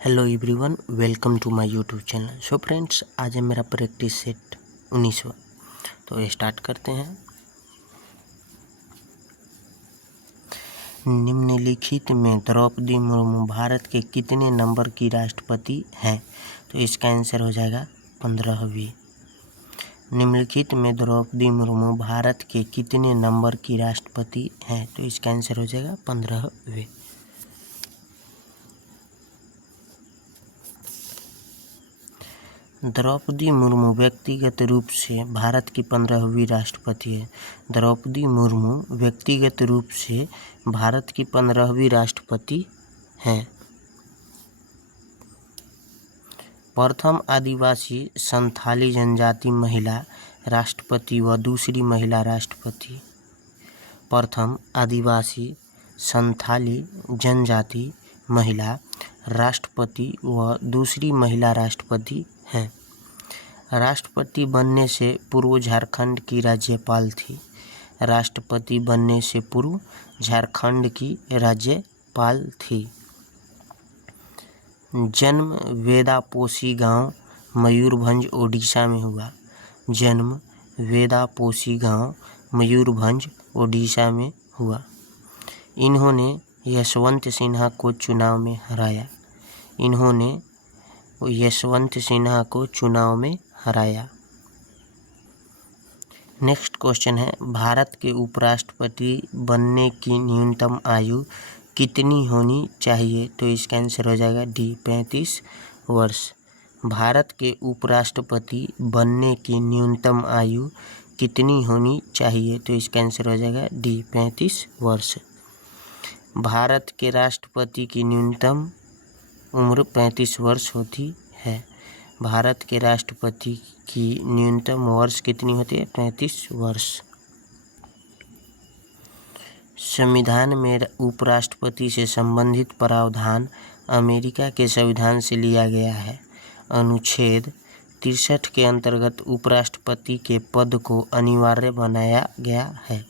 Hello everyone, welcome to my YouTube channel. So friends, आज है मेरा प्रैक्टिस सेट 19वां। तो स्टार्ट करते हैं। निम्नलिखित में द्रौपदी मुर्मू भारत के कितने नंबर की राष्ट्रपति हैं? तो इसका आंसर हो जाएगा 15वीं। निम्नलिखित में द्रौपदी मुर्मू भारत के कितने नंबर की राष्ट्रपति हैं? तो इसका आंसर हो जाएगा 15वीं। द्रौपदी मुर्मू व्यक्तिगत रूप से भारत की 15वीं राष्ट्रपति है। द्रौपदी मुर्मू व्यक्तिगत रूप से भारत की 15वीं राष्ट्रपति हैं। प्रथम आदिवासी संथाली जनजाति महिला राष्ट्रपति व दूसरी महिला राष्ट्रपति। प्रथम आदिवासी संथाली जनजाति महिला राष्ट्रपति व दूसरी महिला राष्ट्रपति हैं। राष्ट्रपति बनने से पूर्व झारखंड की राज्यपाल थी। राष्ट्रपति बनने से पूर्व झारखंड की राज्यपाल थी। जन्म वेदापोशी गांव मयूरभंज ओडिशा में हुआ। जन्म वेदापोशी गांव मयूरभंज ओडिशा में हुआ। इन्होंने यशवंत सिन्हा को चुनाव में हराया। इन्होंने यशवंत सिन्हा को चुनाव में हराया। नेक्स्ट क्वेश्चन है, भारत के उपराष्ट्रपति बनने की न्यूनतम आयु कितनी होनी चाहिए? तो इसका आंसर हो जाएगा डी, 35 वर्ष। भारत के उपराष्ट्रपति बनने की न्यूनतम आयु कितनी होनी चाहिए? तो इसका आंसर हो जाएगा डी, 35 वर्ष। भारत के राष्ट्रपति की न्यूनतम उम्र 35 वर्ष होती है। भारत के राष्ट्रपति की न्यूनतम वर्ष कितनी होती है? 35 वर्ष। संविधान में उपराष्ट्रपति से संबंधित प्रावधान अमेरिका के संविधान से लिया गया है। अनुच्छेद 63 के अंतर्गत उपराष्ट्रपति के पद को अनिवार्य बनाया गया है।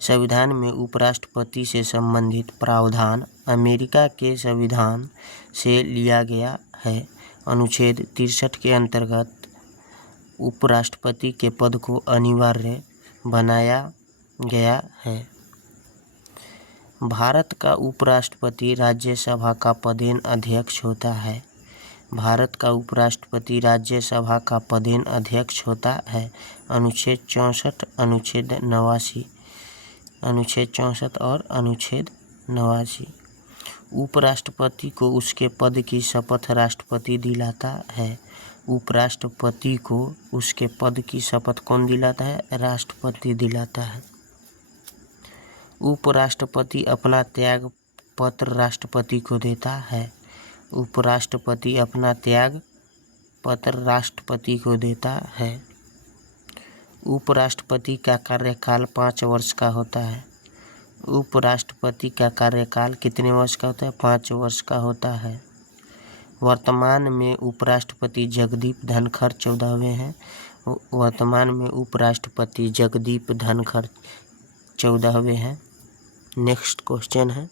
संविधान में उपराष्ट्रपति से संबंधित प्रावधान अमेरिका के संविधान से लिया गया है। अनुच्छेद 63 के अंतर्गत उपराष्ट्रपति के पद को अनिवार्य बनाया गया है। भारत का उपराष्ट्रपति राज्यसभा का पदेन अध्यक्ष होता है। भारत का उपराष्ट्रपति राज्यसभा का पदेन अध्यक्ष होता है। अनुच्छेद 64, अनुच्छेद 89, अनुच्छेद 64 और अनुच्छेद 89। उपराष्ट्रपति को उसके पद की शपथ राष्ट्रपति दिलाता है। उपराष्ट्रपति को उसके पद की शपथ कौन दिलाता है? राष्ट्रपति दिलाता है। उपराष्ट्रपति अपना त्याग पत्र राष्ट्रपति को देता है। उपराष्ट्रपति अपना त्याग पत्र राष्ट्रपति को देता है। उपराष्ट्रपति का कार्यकाल 5 वर्ष का होता है। उपराष्ट्रपति का कार्यकाल कितने वर्ष का होता है? 5 वर्ष का होता है। वर्तमान में उपराष्ट्रपति जगदीप धनखड़ 14वें हैं। वर्तमान में उपराष्ट्रपति जगदीप धनखड़ 14वें हैं। नेक्स्ट क्वेश्चन है,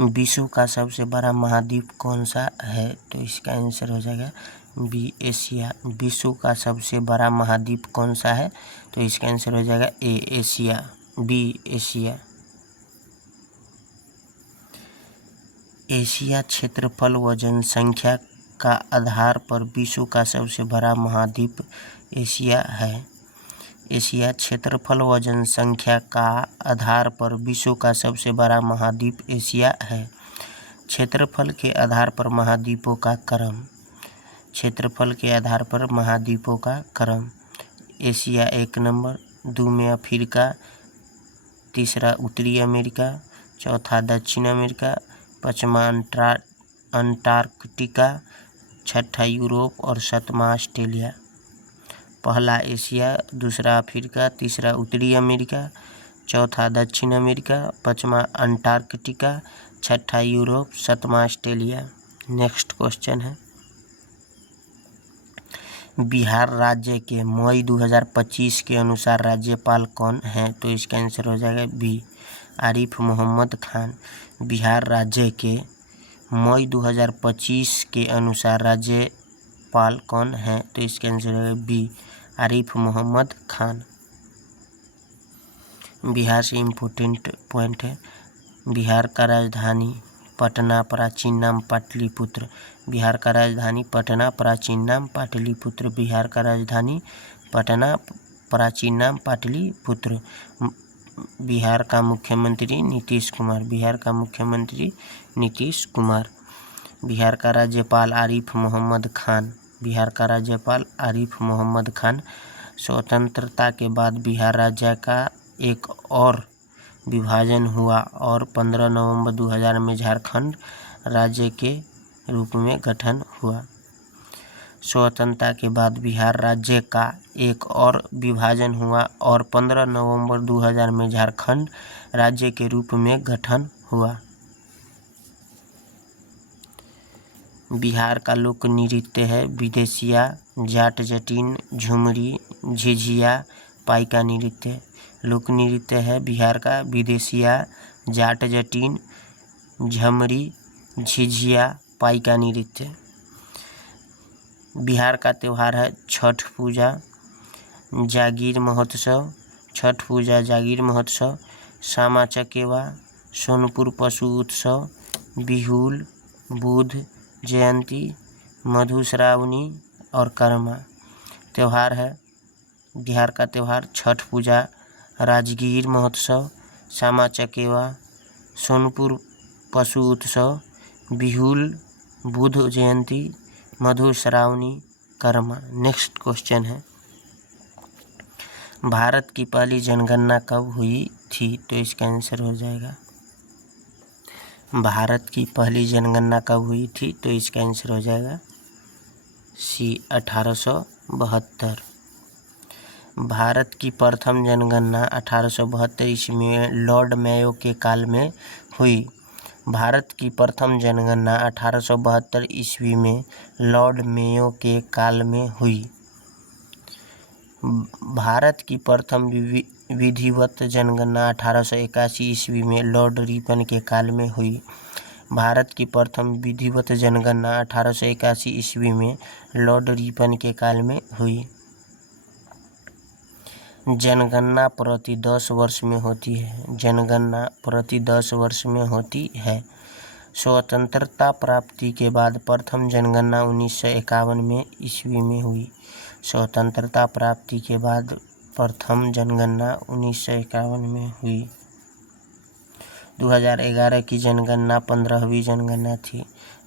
विश्व का सबसे बड़ा महाद्वीप कौन सा है? तो इसका आंसर हो जाएगा बी, एशिया। विश्व का सबसे बड़ा महाद्वीप कौन सा है? तो इसका आंसर हो जाएगा A, Asia. B, Asia. Asia क्षेत्रफल व जनसंख्या का आधार पर विश्व का सबसे बड़ा महाद्वीप एशिया है। एशिया क्षेत्रफल व जनसंख्या का आधार पर विश्व का सबसे बड़ा महाद्वीप एशिया है। क्षेत्रफल के आधार पर महाद्वीपों का क्रम। क्षेत्रफल के आधार पर महाद्वीपों का क्रम। एशिया 1 नंबर, 2 में अफ्रीका, तीसरा उत्तरी अमेरिका, चौथा दक्षिण अमेरिका, 5वां अंटार्कटिका, 6ठा यूरोप और 7वां ऑस्ट्रेलिया। पहला एशिया, दूसरा अफ्रीका, तीसरा उत्तरी अमेरिका, चौथा दक्षिण अमेरिका, 5वां अंटार्कटिका, 6ठा यूरोप, 7वां ऑस्ट्रेलिया। नेक्स्ट क्वेश्चन है, बिहार राज्य के मई 2025 के अनुसार राज्यपाल कौन हैं? तो इसका आंसर हो जाएगा बी, आरिफ मोहम्मद खान। बिहार राज्य के मई 2025 के अनुसार राज्यपाल कौन है? तो इसका आंसर है बी, आरिफ मोहम्मद खान। बिहार से इम्पोर्टेंट पॉइंट है। बिहार का राजधानी पटना, प्राचीन नाम पाटलिपुत्र। बिहार का राजधानी पटना, प्राचीन नाम पाटलिपुत्र। बिहार का राजधानी पटना, प्राचीन नाम पाटलिपुत्र। बिहार का मुख्यमंत्री नीतीश कुमार। बिहार का मुख्यमंत्री नीतीश कुमार। बिहार का राज्यपाल आरिफ मोहम्मद खान। बिहार का राज्यपाल आरिफ मोहम्मद खान। स्वतंत्रता के बाद बिहार राज्य का एक और विभाजन हुआ और 15 नवंबर 2000 में झारखंड राज्य के रूप में गठन हुआ। स्वतंत्रता के बाद बिहार राज्य का एक और विभाजन हुआ और 15 नवंबर 2000 में झारखंड राज्य के रूप में गठन हुआ। बिहार का लोक नृत्य है विदेशिया, जाट जटिन, झुमरी, झिझिया, पाइका नृत्य। लोक नृत्य है बिहार का विदेशिया, जाट जटिन, झमरी, झिझिया, पाइका नृत्य। बिहार का त्यौहार है छठ पूजा, जागीर महोत्सव। छठ पूजा, जागीर महोत्सव, सामा चकेवा, सोनपुर पशु उत्सव, बिहुल, बुद्ध जयंती, मधुश्रावणी और कर्मा। त्यौहार है बिहार का त्यौहार छठ पूजा, राजगीर महोत्सव, सामा चकेवा, सोनपुर पशु उत्सव, बिहुल, बुद्ध जयंती, मधुश्रावणी, कर्मा। नेक्स्ट क्वेश्चन है, भारत की पहली जनगणना कब हुई थी? तो इसका आंसर हो जाएगा, भारत की पहली जनगणना कब हुई थी? तो इसका आंसर हो जाएगा सी, 1872। भारत की प्रथम जनगणना 1872 ईस्वी में लॉर्ड मेयो के काल में हुई। भारत की प्रथम जनगणना 1872 ईस्वी में लॉर्ड मेयो के काल में हुई। भारत की प्रथम विधिवत जनगणना 1881 ईस्वी में लॉर्ड रिपन के काल में हुई। भारत की प्रथम विधिवत जनगणना 1881 ईस्वी में लॉर्ड रिपन के काल में हुई। जनगणना प्रति 10 वर्ष में होती है। जनगणना प्रति 10 वर्ष में होती है। स्वतंत्रता प्राप्ति के बाद प्रथम जनगणना 1951 में ईस्वी में हुई। स्वतंत्रता प्राप्ति के बाद प्रथम जनगणना 1951 में हुई। 2011 की जनगणना 15वीं जनगणना थी।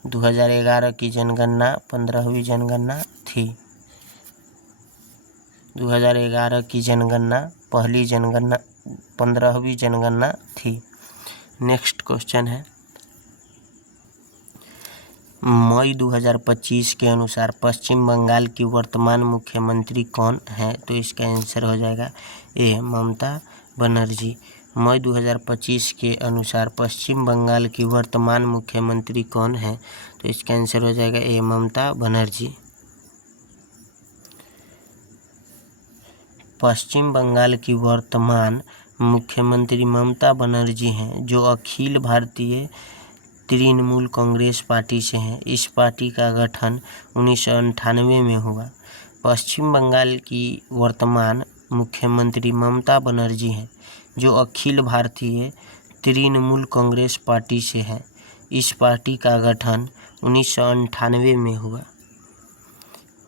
2011 की जनगणना 15वीं जनगणना थी। 2011 की जनगणना पहली जनगणना 15वीं जनगणना थी। नेक्स्ट क्वेश्चन है, मई 2025 के अनुसार पश्चिम बंगाल की वर्तमान मुख्यमंत्री कौन है? तो इसका आंसर हो जाएगा ए, ममता बनर्जी। मई 2025 के अनुसार पश्चिम बंगाल की वर्तमान मुख्यमंत्री कौन है? तो इसका आंसर हो जाएगा ए, ममता बनर्जी। पश्चिम बंगाल की वर्तमान मुख्यमंत्री ममता बनर्जी हैं, जो अखिल भारतीय तृणमूल कांग्रेस पार्टी से हैं। इस पार्टी का गठन 1998 में हुआ। पश्चिम बंगाल की वर्तमान मुख्यमंत्री ममता बनर्जी हैं, जो अखिल भारतीय तृणमूल कांग्रेस पार्टी से है। इस पार्टी का गठन 1998 में हुआ।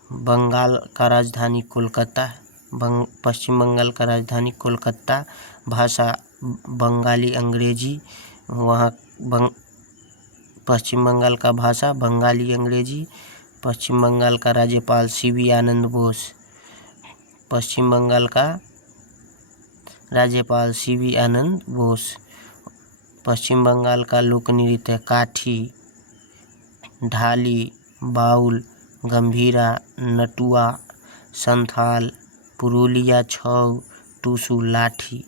बंगाल का राजधानी कोलकाता है। पश्चिम बंगाल का राजधानी कोलकाता। भाषा बंगाली अंग्रेजी। वहाँ पश्चिम बंगाल का भाषा बंगाली अंग्रेजी। पश्चिम बंगाल का राज्यपाल सीवी आनंद बोस। पश्चिम बंगाल का राज्यपाल सीवी आनंद बोस। पश्चिम बंगाल का लोक नृत्य काठी, ढाली, बाउल, गंभीरा, नटुआ, संथाल, पुरुलिया छऊ, टूसू, लाठी।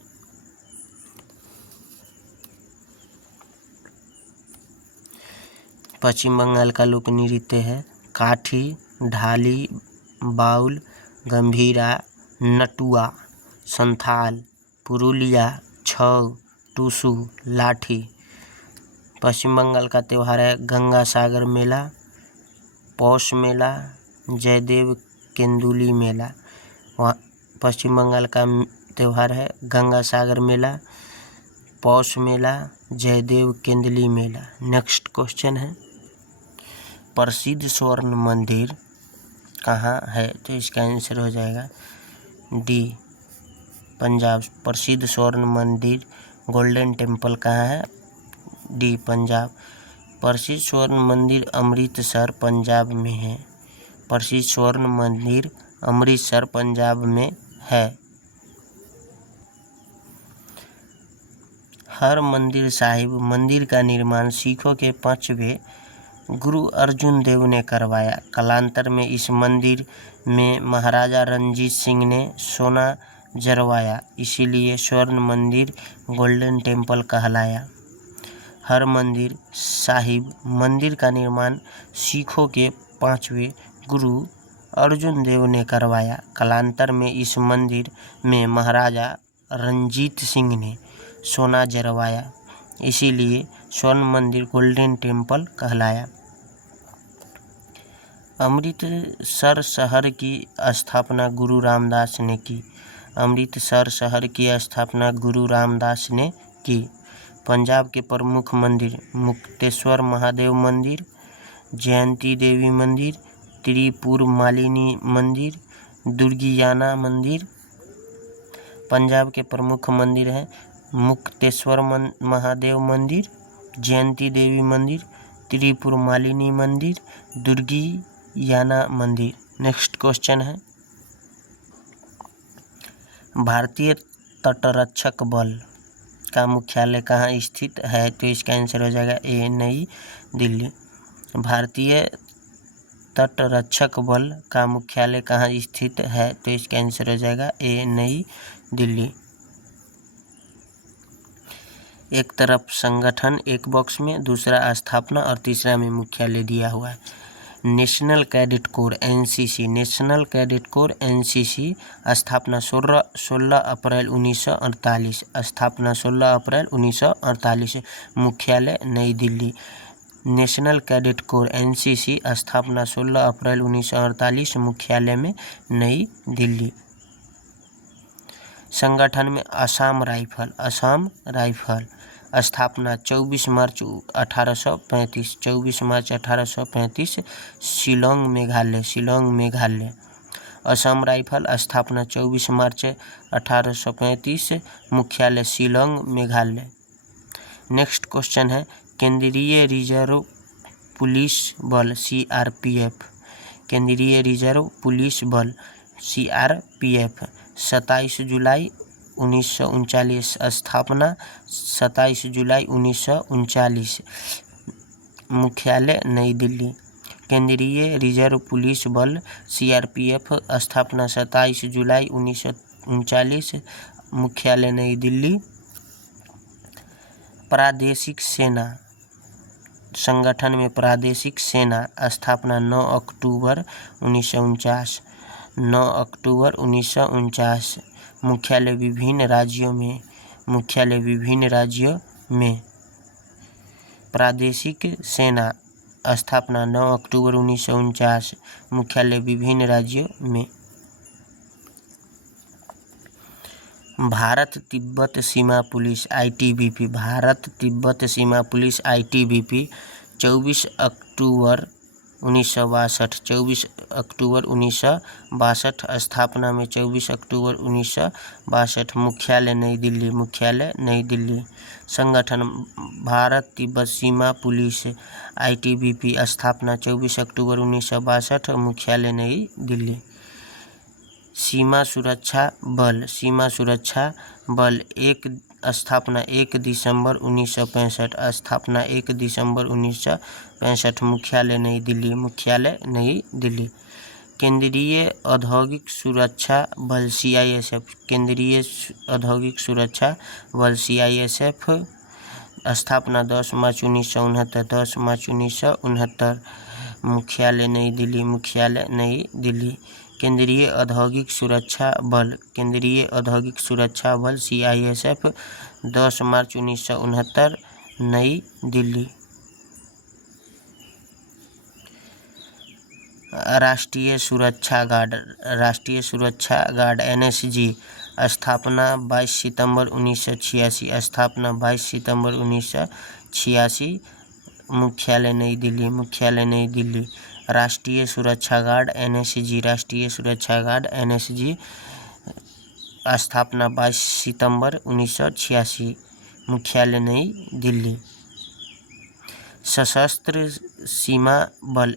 पश्चिम बंगाल का लोक नृत्य है काठी, ढाली, बाउल, गंभीरा, नटुआ, संथाल, पुरुलिया छऊ, टूसू, लाठी। पश्चिम बंगाल का त्यौहार है गंगा सागर मेला, पौष मेला, जयदेव केंदुली मेला। वहाँ पश्चिम बंगाल का त्यौहार है गंगा सागर मेला, पौष मेला, जयदेव केंदुली मेला। नेक्स्ट क्वेश्चन है प्रसिद्ध स्वर्ण मंदिर कहाँ है? तो इसका आंसर हो जाएगा डी पंजाब। प्रसिद्ध स्वर्ण मंदिर गोल्डन टेम्पल कहाँ है? डी पंजाब। प्रसिद्ध स्वर्ण मंदिर अमृतसर पंजाब में है। प्रसिद्ध स्वर्ण मंदिर अमृतसर पंजाब में है। हरमंदिर साहिब मंदिर का निर्माण सिखों के 5वें गुरु अर्जुन देव ने करवाया। कालांतर में इस मंदिर में महाराजा रणजीत सिंह ने सोना जरवाया, इसीलिए स्वर्ण मंदिर गोल्डन टेम्पल कहलाया। हरमंदिर साहिब मंदिर का निर्माण सिखों के 5वें गुरु अर्जुन देव ने करवाया। कालांतर में इस मंदिर में महाराजा रणजीत सिंह ने सोना जरवाया, इसीलिए स्वर्ण मंदिर गोल्डन टेम्पल कहलाया। अमृतसर शहर की स्थापना गुरु रामदास ने की। अमृतसर शहर की स्थापना गुरु रामदास ने की। पंजाब के प्रमुख मंदिर मुक्तेश्वर महादेव मंदिर, जयंती देवी मंदिर, त्रिपुर मालिनी मंदिर, दुर्गियाना मंदिर। पंजाब के प्रमुख मंदिर हैं मुक्तेश्वर महादेव मंदिर, जयंती देवी मंदिर, त्रिपुर मालिनी मंदिर, दुर्गियाना मंदिर। नेक्स्ट क्वेश्चन है भारतीय तटरक्षक बल का मुख्यालय कहाँ स्थित है? तो इसका आंसर हो जाएगा ए नई दिल्ली। भारतीय तटरक्षक बल का मुख्यालय कहाँ स्थित है? तो इसका आंसर हो जाएगा ए नई दिल्ली। एक तरफ संगठन एक बॉक्स में, दूसरा स्थापना और तीसरा में मुख्यालय दिया हुआ है। National cadet corps NCC, national cadet corps NCC स्थापना 16 अप्रैल 1948, स्थापना 16 अप्रैल 1948, मुख्यालय नई Delhi. National cadet corps NCC स्थापना 16 अप्रैल 1948, मुख्यालय में नई दिल्ली। संगठन में असम राइफल, असम राइफल स्थापना 24 मार्च 1835, 24 मार्च 1835, शिलोंग मेघालय, शिलोंग मेघालय। असम राइफल स्थापना 24 मार्च 1835, मुख्यालय शिलोंग मेघालय। नेक्स्ट क्वेश्चन है केंद्रीय रिजर्व पुलिस बल सीआरपीएफ, केंद्रीय रिजर्व पुलिस बल सीआरपीएफ 27 जुलाई 1939, स्थापना 27 जुलाई 1939, मुख्यालय नई दिल्ली। केंद्रीय रिजर्व पुलिस बल सीआरपीएफ स्थापना 27 जुलाई 1939, मुख्यालय नई दिल्ली। प्रादेशिक सेना संगठन में प्रादेशिक सेना स्थापना 9 अक्टूबर 1949, 9 अक्टूबर 1949, मुख्यालय विभिन्न राज्यों में, मुख्यालय विभिन्न राज्यों में। प्रादेशिक सेना स्थापना 9 अक्टूबर 1949, मुख्यालय विभिन्न राज्यों में। भारत तिब्बत सीमा पुलिस आईटीबीपी, भारत तिब्बत सीमा पुलिस आईटीबीपी 24 अक्टूबर 1962, 24 अक्टूबर 1962, स्थापना में 24 अक्टूबर 1962, मुख्यालय नई दिल्ली, मुख्यालय नई दिल्ली। संगठन भारत तिब्बत सीमा पुलिस आईटीबीपी स्थापना 24 अक्टूबर 1962, मुख्यालय नई दिल्ली। सीमा सुरक्षा बल, सीमा सुरक्षा बल एक स्थापना 1 दिसंबर 1965, स्थापना 1 दिसंबर 1965, मुख्यालय नई दिल्ली, मुख्यालय नई दिल्ली। केंद्रीय औद्योगिक सुरक्षा बल सीआईएसएफ, केंद्रीय औद्योगिक सुरक्षा बल सीआईएसएफ स्थापना 10 मार्च 1969, 10 मार्च 1969, मुख्यालय नई दिल्ली, मुख्यालय नई दिल्ली। केंद्रीय औद्योगिक सुरक्षा बल, केंद्रीय औद्योगिक सुरक्षा बल सीआईएसएफ 10 मार्च 1969, नई दिल्ली। राष्ट्रीय सुरक्षा गार्ड NSG स्थापना 22 सितंबर 1986। स्थापना 22 सितंबर 1986। मुख्यालय नई दिल्ली। राष्ट्रीय सुरक्षा गार्ड NSG स्थापना 22 सितंबर 1986। मुख्यालय नई दिल्ली। सशस्त्र सीमा बल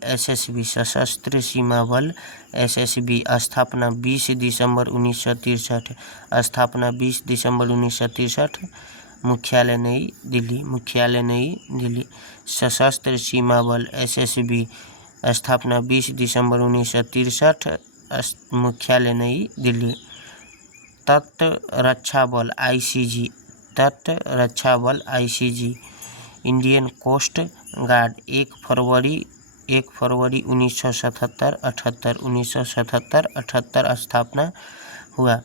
SSB स्थापना 20 दिसंबर 1963। स्थापना 20 दिसंबर 1963। मुख्यालय नई दिल्ली। सशस्त्र सीमा बल SSB स्थापना 20 दिसंबर 1963। मुख्यालय नई दिल्ली। तट रक्षा बल ICG इंडियन कोस्ट गार्ड 1 फरवरी 1977 स्थापना हुआ।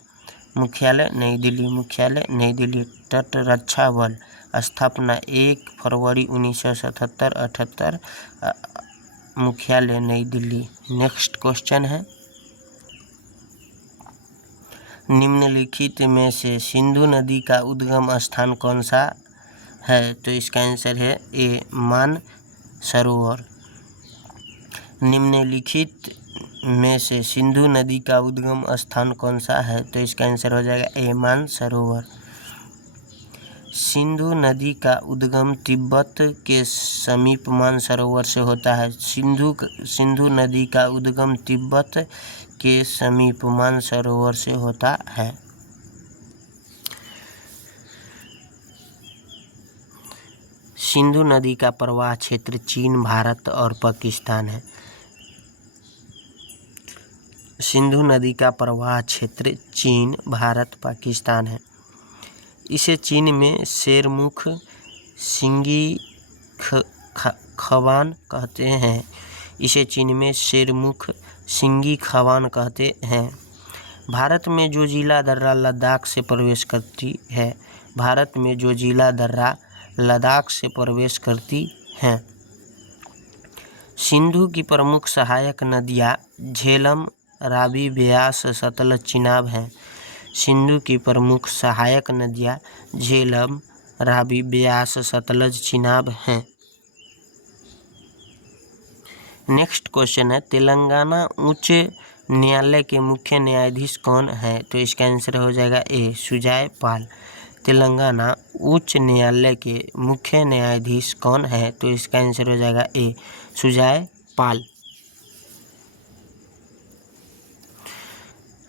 मुख्यालय नई दिल्ली। तट रक्षा बल स्थापना 1 फरवरी 1977 मुख्यालय नई दिल्ली। नेक्स्ट क्वेश्चन है, निम्नलिखित में से सिंधु नदी का उद्गम स्थान कौन सा है? तो इसका आंसर है ए मानसरोवर। निम्नलिखित में से सिंधु नदी का उद्गम स्थान कौन सा है? तो इसका आंसर हो जाएगा ए मानसरोवर। सिंधु नदी का उद्गम तिब्बत के समीप मानसरोवर से होता है। सिंधु नदी का उद्गम तिब्बत के समीप मानसरोवर से होता है। सिंधु नदी का प्रवाह क्षेत्र चीन, भारत और पाकिस्तान है। सिंधु नदी का प्रवाह क्षेत्र चीन, भारत, पाकिस्तान है। इसे चीन में शेरमुख सिंगी खवान कहते हैं। कहते हैं। भारत में जो जिला दर्रा लद्दाख से प्रवेश करती हैं। सिंधु की प्रमुख सहायक नदियाँ झेलम, रावी, ब्यास, सतलज, चिनाब हैं। सिंधु की प्रमुख सहायक नदियाँ झेलम, रावी, ब्यास, सतलज, चिनाब हैं। नेक्स्ट क्वेश्चन है, तेलंगाना उच्च न्यायालय के मुख्य न्यायाधीश कौन है? तो इसका आंसर हो जाएगा ए सुजय पाल। तेलंगाना उच्च न्यायालय के मुख्य न्यायाधीश कौन है? तो इसका आंसर हो जाएगा ए सुजय पाल।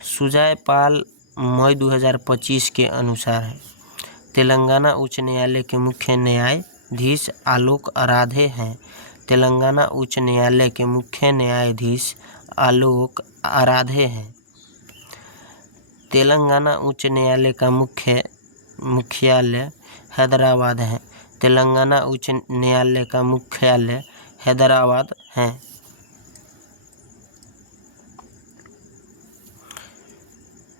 सुजय पाल मई 2025 के अनुसार है। तेलंगाना उच्च न्यायालय के मुख्य न्यायाधीश आलोक आराधे हैं। तेलंगाना उच्च न्यायालय के मुख्य न्यायाधीश आलोक आराधे हैं। तेलंगाना उच्च न्यायालय का मुख्यालय हैदराबाद है। तेलंगाना उच्च न्यायालय का मुख्यालय हैदराबाद है।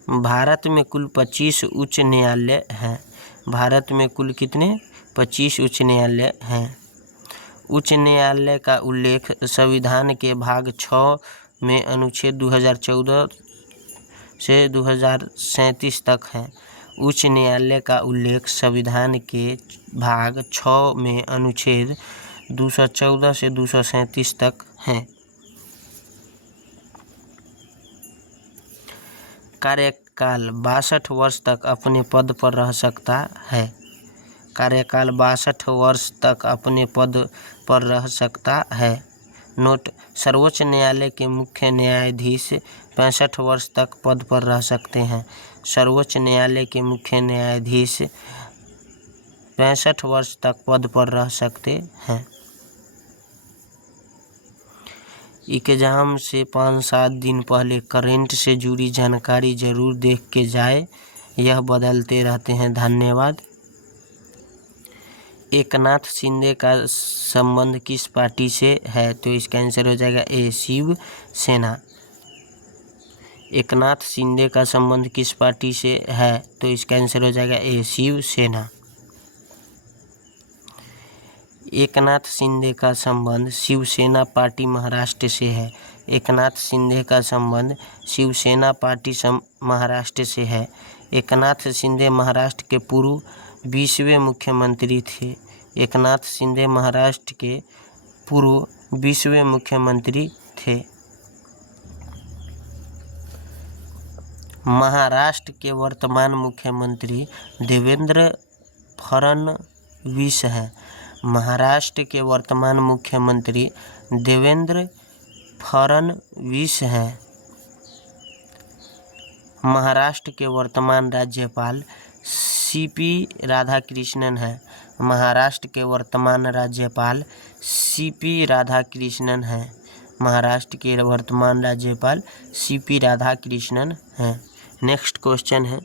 भारत में कुल 25 उच्च न्यायालय हैं। भारत में कुल कितने 25 उच्च न्यायालय हैं। उच्च न्यायालय का उल्लेख संविधान के भाग 6 में अनुच्छेद 2014 से 2037 तक है। उच्च न्यायालय का उल्लेख संविधान के भाग 6 में अनुच्छेद 214 से 237 तक है। कार्यकाल 62 वर्ष तक अपने पद पर रह सकता है। कार्यकाल 62 वर्ष तक अपने पद पर रह सकता है। नोट, सर्वोच्च न्यायालय के मुख्य न्यायाधीश 65 वर्ष तक पद पर रह सकते हैं। सर्वोच्च न्यायालय के मुख्य न्यायाधीश 65 वर्ष तक पद पर रह सकते हैं। एग्जाम से 5-7 दिन पहले करेंट से जुड़ी जानकारी जरूर देख के जाए, यह बदलते रहते हैं। धन्यवाद। एकनाथ शिंदे का संबंध किस पार्टी से है? तो इसका आंसर हो जाएगा ए शिवसेना। एकनाथ शिंदे का संबंध किस पार्टी से है? तो इसका आंसर हो जाएगा ए शिवसेना। एकनाथ शिंदे का संबंध शिवसेना पार्टी महाराष्ट्र से है। एकनाथ शिंदे का संबंध शिवसेना पार्टी महाराष्ट्र से है। एकनाथ शिंदे महाराष्ट्र के पूर्व 20वें मुख्यमंत्री थे। एकनाथ शिंदे महाराष्ट्र के पूर्व 20वें मुख्यमंत्री थे। महाराष्ट्र के वर्तमान मुख्यमंत्री देवेंद्र फडणवीस हैं। महाराष्ट्र के वर्तमान मुख्यमंत्री देवेंद्र फडणवीस हैं। महाराष्ट्र के वर्तमान राज्यपाल सीपी राधाकृष्णन हैं। महाराष्ट्र के वर्तमान राज्यपाल सीपी राधाकृष्णन हैं। महाराष्ट्र के वर्तमान राज्यपाल सीपी राधाकृष्णन हैं। नेक्स्ट क्वेश्चन है,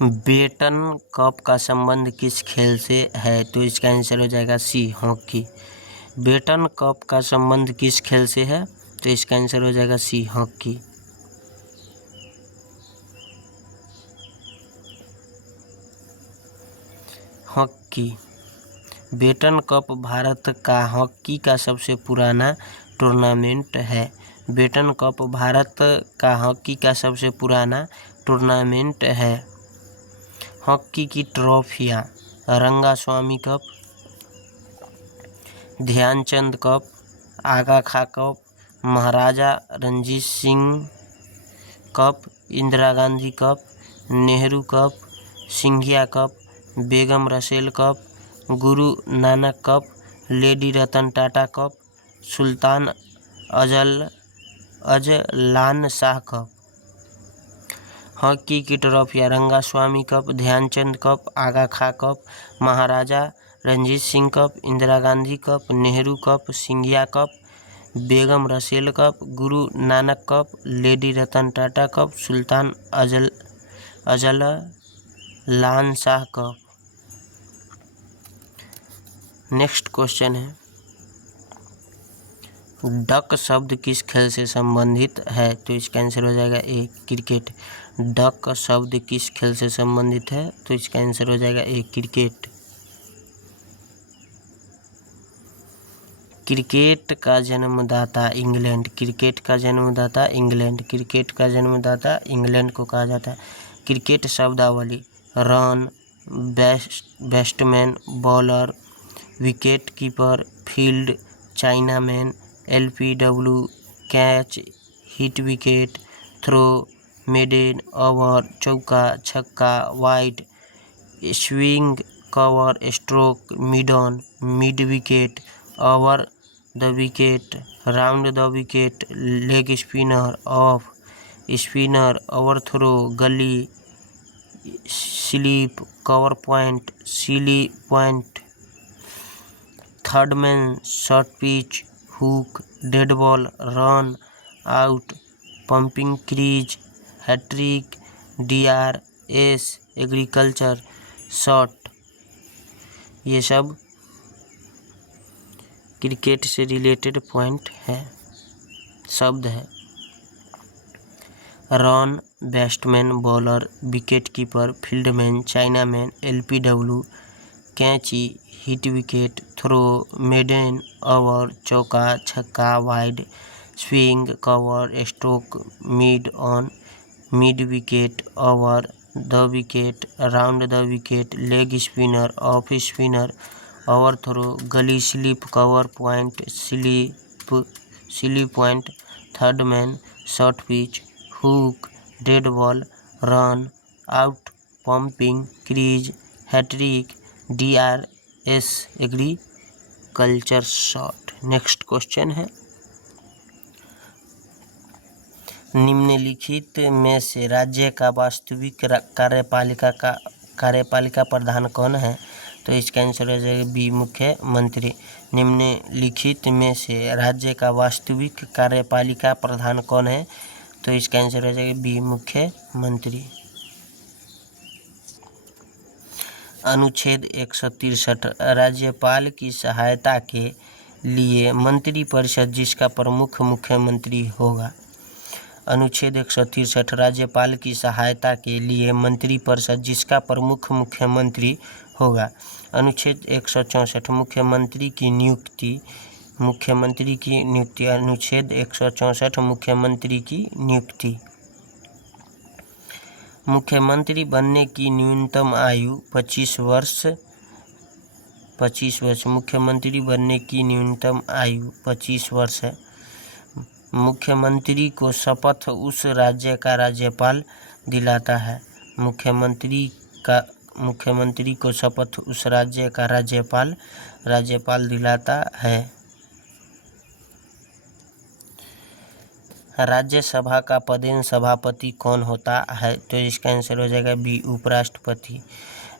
बेटन कप का संबंध किस खेल से है? तो इसका आंसर हो जाएगा सी, हॉकी। बेटन कप का संबंध किस खेल से है? तो इसका आंसर हो जाएगा C, hockey. Hockey. Beighton cup Bharat का हॉकी का सबसे पुराना टूर्नामेंट है। बेटन कप भारत का हॉकी का सबसे पुराना टूर्नामेंट है। हॉकी की ट्रॉफियाँ Rangaswamy cup, Dhyanchand cup, Agha Khan cup, Maharaja Ranjit Singh cup, Indira Gandhi cup, Nehru cup, Scindia cup, Begum Russell cup, Guru Nanak cup, lady Ratan Tata cup, Sultan Azlan Shah cup. Hockey की ट्रॉफियाँ Rangaswamy cup, Dhyanchand cup, Agha Khan cup, Maharaja Ranjit Singh cup, Indira Gandhi cup, Nehru cup, Scindia cup, Begum Russell cup, Guru Nanak cup, lady Ratan Tata cup, Sultan Azlan Shah cup. Next question है, duck शब्द किस खेल से संबंधित है? तो इसका आंसर हो जाएगा ए, क्रिकेट। डक शब्द किस खेल से संबंधित है? तो इसका आंसर हो जाएगा ए, क्रिकेट। क्रिकेट का जन्मदाता इंग्लैंड। क्रिकेट का जन्मदाता इंग्लैंड। क्रिकेट का जन्मदाता इंग्लैंड को कहा जाता है। क्रिकेट शब्दावली run, batsman, bowler, wicket keeper, field, chinaman, LPW, catch, hit wicket, throw, maiden, over, चौका, छक्का, wide, swing, cover, stroke, mid on, mid wicket, over the wicket, round the wicket, leg spinner, off spinner, over throw, gully, slip, cover point, silly point, third man, short pitch, hook, dead ball, run out, popping crease, hat trick, DRS, agriculture, shot. ये सब cricket से related point है, शब्द है। Run, batsman, bowler, wicket keeper, fieldman, chinaman, LPW, catchy, hit wicket, throw, maiden, over, चौका, छक्का, wide, swing, cover, stroke, mid on, mid wicket, over the wicket, round the wicket, leg spinner, off spinner, over throw, gully, slip, cover point, silly point, third man, short pitch, hook, dead ball, run out, popping crease, hat trick, DRS, agriculture, shot. Next question है, निम्नलिखित में से राज्य का वास्तविक कार्यपालिका प्रधान कौन है? तो इसका आंसर हो जाएगा बी, मुख्यमंत्री। निम्नलिखित में से राज्य का वास्तविक कार्यपालिका प्रधान कौन है? तो इसका आंसर हो जाएगा बी, मुख्यमंत्री। अनुच्छेद 163, राज्यपाल की सहायता के लिए मंत्रिपरिषद जिसका प्रमुख मुख्यमंत्री होगा। अनुच्छेद 163 राज्यपाल की सहायता के लिए मंत्रिपरिषद जिसका प्रमुख मुख्यमंत्री होगा। अनुच्छेद 164 मुख्यमंत्री की नियुक्ति। अनुच्छेद 164 मुख्यमंत्री की नियुक्ति। मुख्यमंत्री बनने की न्यूनतम आयु 25 वर्ष। मुख्यमंत्री बनने की न्यूनतम आयु 25 वर्ष है। मुख्यमंत्री को शपथ उस राज्य का राज्यपाल दिलाता है। मुख्यमंत्री को शपथ उस राज्य का राज्यपाल दिलाता है। राज्यसभा का पदेन सभापति कौन होता है? तो इसका आंसर हो जाएगा बी, उपराष्ट्रपति।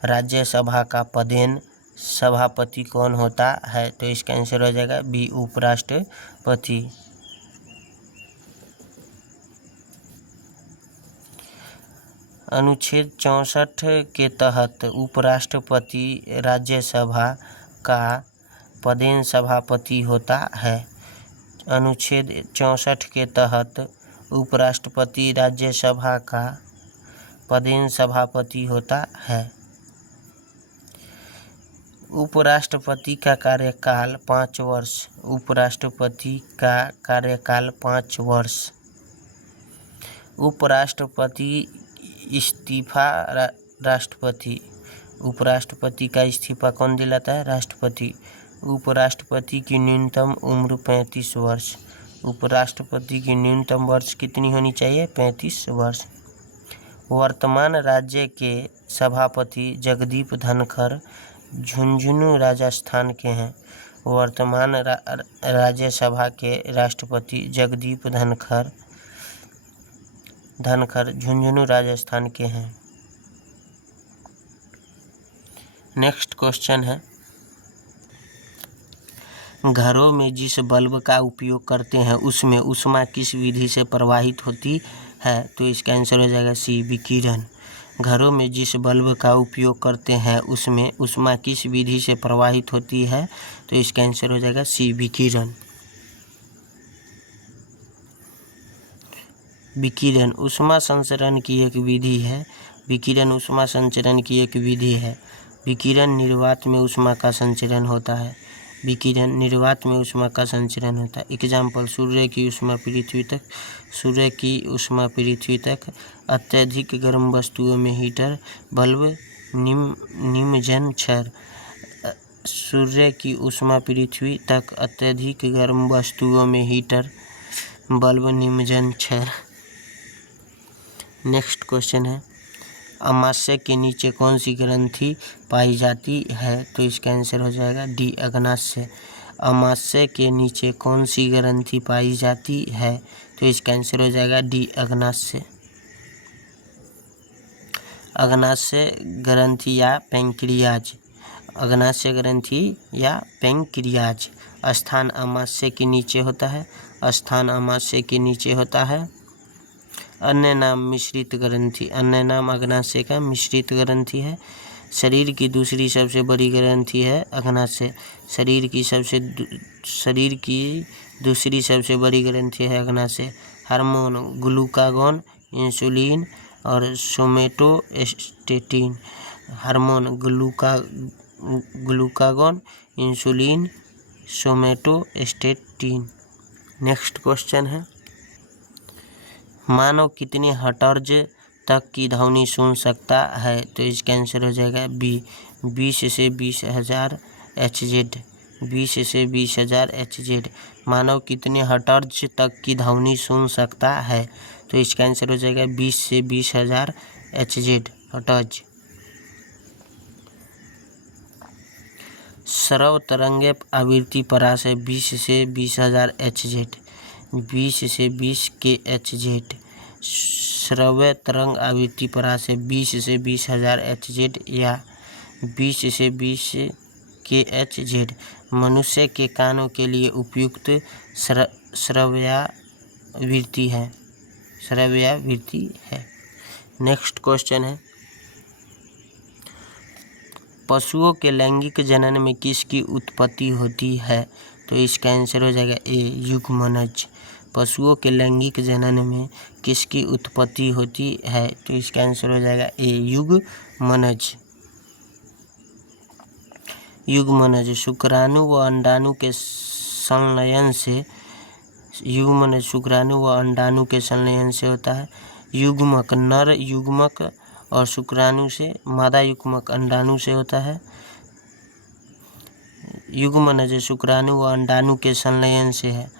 राज्यसभा का पदेन सभापति कौन होता है? तो इसका आंसर हो जाएगा बी, उपराष्ट्रपति। अनुच्छेद 64 के तहत उपराष्ट्रपति राज्यसभा का पदेन सभापति होता है। अनुच्छेद 64 के तहत उपराष्ट्रपति राज्यसभा का पदेन सभापति होता है। उपराष्ट्रपति का कार्यकाल 5 वर्ष। उपराष्ट्रपति का कार्यकाल 5 वर्ष। उपराष्ट्रपति इस्तीफा राष्ट्रपति। उपराष्ट्रपति का इस्तीफा कौन दिलाता है? राष्ट्रपति। उपराष्ट्रपति की न्यूनतम उम्र 35 वर्ष। उपराष्ट्रपति की न्यूनतम वर्ष कितनी होनी चाहिए? 35 वर्ष। वर्तमान राज्य के सभापति जगदीप धनखड़ झुंझुनू राजस्थान के हैं। वर्तमान राज्यसभा के राष्ट्रपति जगदीप धनखड़ झुंझुनू राजस्थान के हैं। नेक्स्ट क्वेश्चन है, घरों में जिस बल्ब का उपयोग करते हैं उसमें ऊष्मा किस विधि से प्रवाहित होती है? तो इसका आंसर हो जाएगा सी, विकिरण। घरों में जिस बल्ब का उपयोग करते हैं उसमें ऊष्मा किस विधि से प्रवाहित होती है? तो इसका आंसर हो जाएगा सी, विकिरण। विकिरण ऊष्मा संचरण की एक विधि है। विकिरण ऊष्मा संचरण की एक विधि है। विकिरण निर्वात में ऊष्मा का संचरण होता है। विकिरण निर्वात में ऊष्मा का संचरण होता है। एग्जाम्पल, सूर्य की ऊष्मा पृथ्वी तक, अत्यधिक गर्म वस्तुओं में हीटर, बल्ब, निमज्जन क्षर। सूर्य की ऊष्मा पृथ्वी तक, अत्यधिक गर्म वस्तुओं में हीटर, बल्ब, निमज्जन क्षर। नेक्स्ट क्वेश्चन है, अमाशय के नीचे कौन सी ग्रंथि पाई जाती है? तो इसका आंसर हो जाएगा डी, अग्नाशय। अमाशय के नीचे कौन सी ग्रंथि पाई जाती है? तो इसका आंसर हो जाएगा डी, अग्नाशय। अग्नाशय ग्रंथि या पैंक्रियाज। अग्नाशय ग्रंथि या पैंक्रियाज स्थान अमाशय के नीचे होता है। स्थान अमाशय के नीचे होता है। अन्य नाम मिश्रित ग्रंथि। अन्य नाम अग्नाशय का मिश्रित ग्रंथि है। शरीर की दूसरी सबसे बड़ी ग्रंथि है अग्नाशय। शरीर की दूसरी सबसे बड़ी ग्रंथि है अग्नाशय। हार्मोन ग्लूकागॉन, इंसुलिन और somatostatin. Hormone glucagon, insulin, somatostatin. Next question है, मानव कितने हर्ट्ज तक की ध्वनि सुन सकता है? तो इसका आंसर हो जाएगा बी, 20 से 20,000 Hz। 20 से 20,000 Hz। मानव कितने हर्ट्ज तक की ध्वनि सुन सकता है? तो इसका आंसर हो जाएगा 20 से 20,000 Hz, हर्ट्ज। श्रव्य तरंगे आवृत्ति परास है 20 से 20,000 Hz। 20 से 20 के Hz। श्रव्य तरंग आवृत्ति परास है 20 से 20,000 Hz या 20 से 20 के Hz। मनुष्य के कानों के लिए उपयुक्त श्रव्यावृत्ति है। नेक्स्ट क्वेश्चन है, पशुओं के लैंगिक जनन में किसकी उत्पत्ति होती है? तो इसका आंसर हो जाएगा ए, युग्मनज। पशुओं के लैंगिक जनन में किसकी उत्पत्ति होती है? तो इसका आंसर हो जाएगा ए युग्मनज। युग्मनज शुक्राणु व अंडाणु के संलयन से, युग्मनज शुक्राणु व अंडाणु के संलयन से होता है। युग्मक नर युग्मक और शुक्राणु से, मादा युग्मक अंडाणु से होता है। युग्मनज शुक्राणु व अंडाणु के संलयन से है,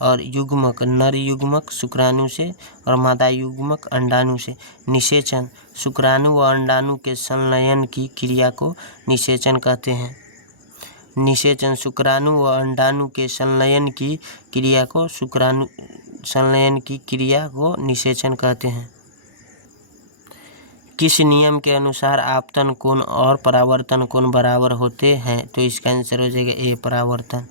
और युग्मक नर युग्मक शुक्राणु से और मादा युग्मक अंडाणु से। निषेचन शुक्राणु व अंडाणु के संलयन की क्रिया को निषेचन कहते हैं। निषेचन शुक्राणु व अंडाणु के संलयन की क्रिया को निषेचन कहते हैं। किस नियम के अनुसार आपतन कोण और परावर्तन कोण बराबर होते हैं? तो इसका आंसर हो जाएगा ए परावर्तन।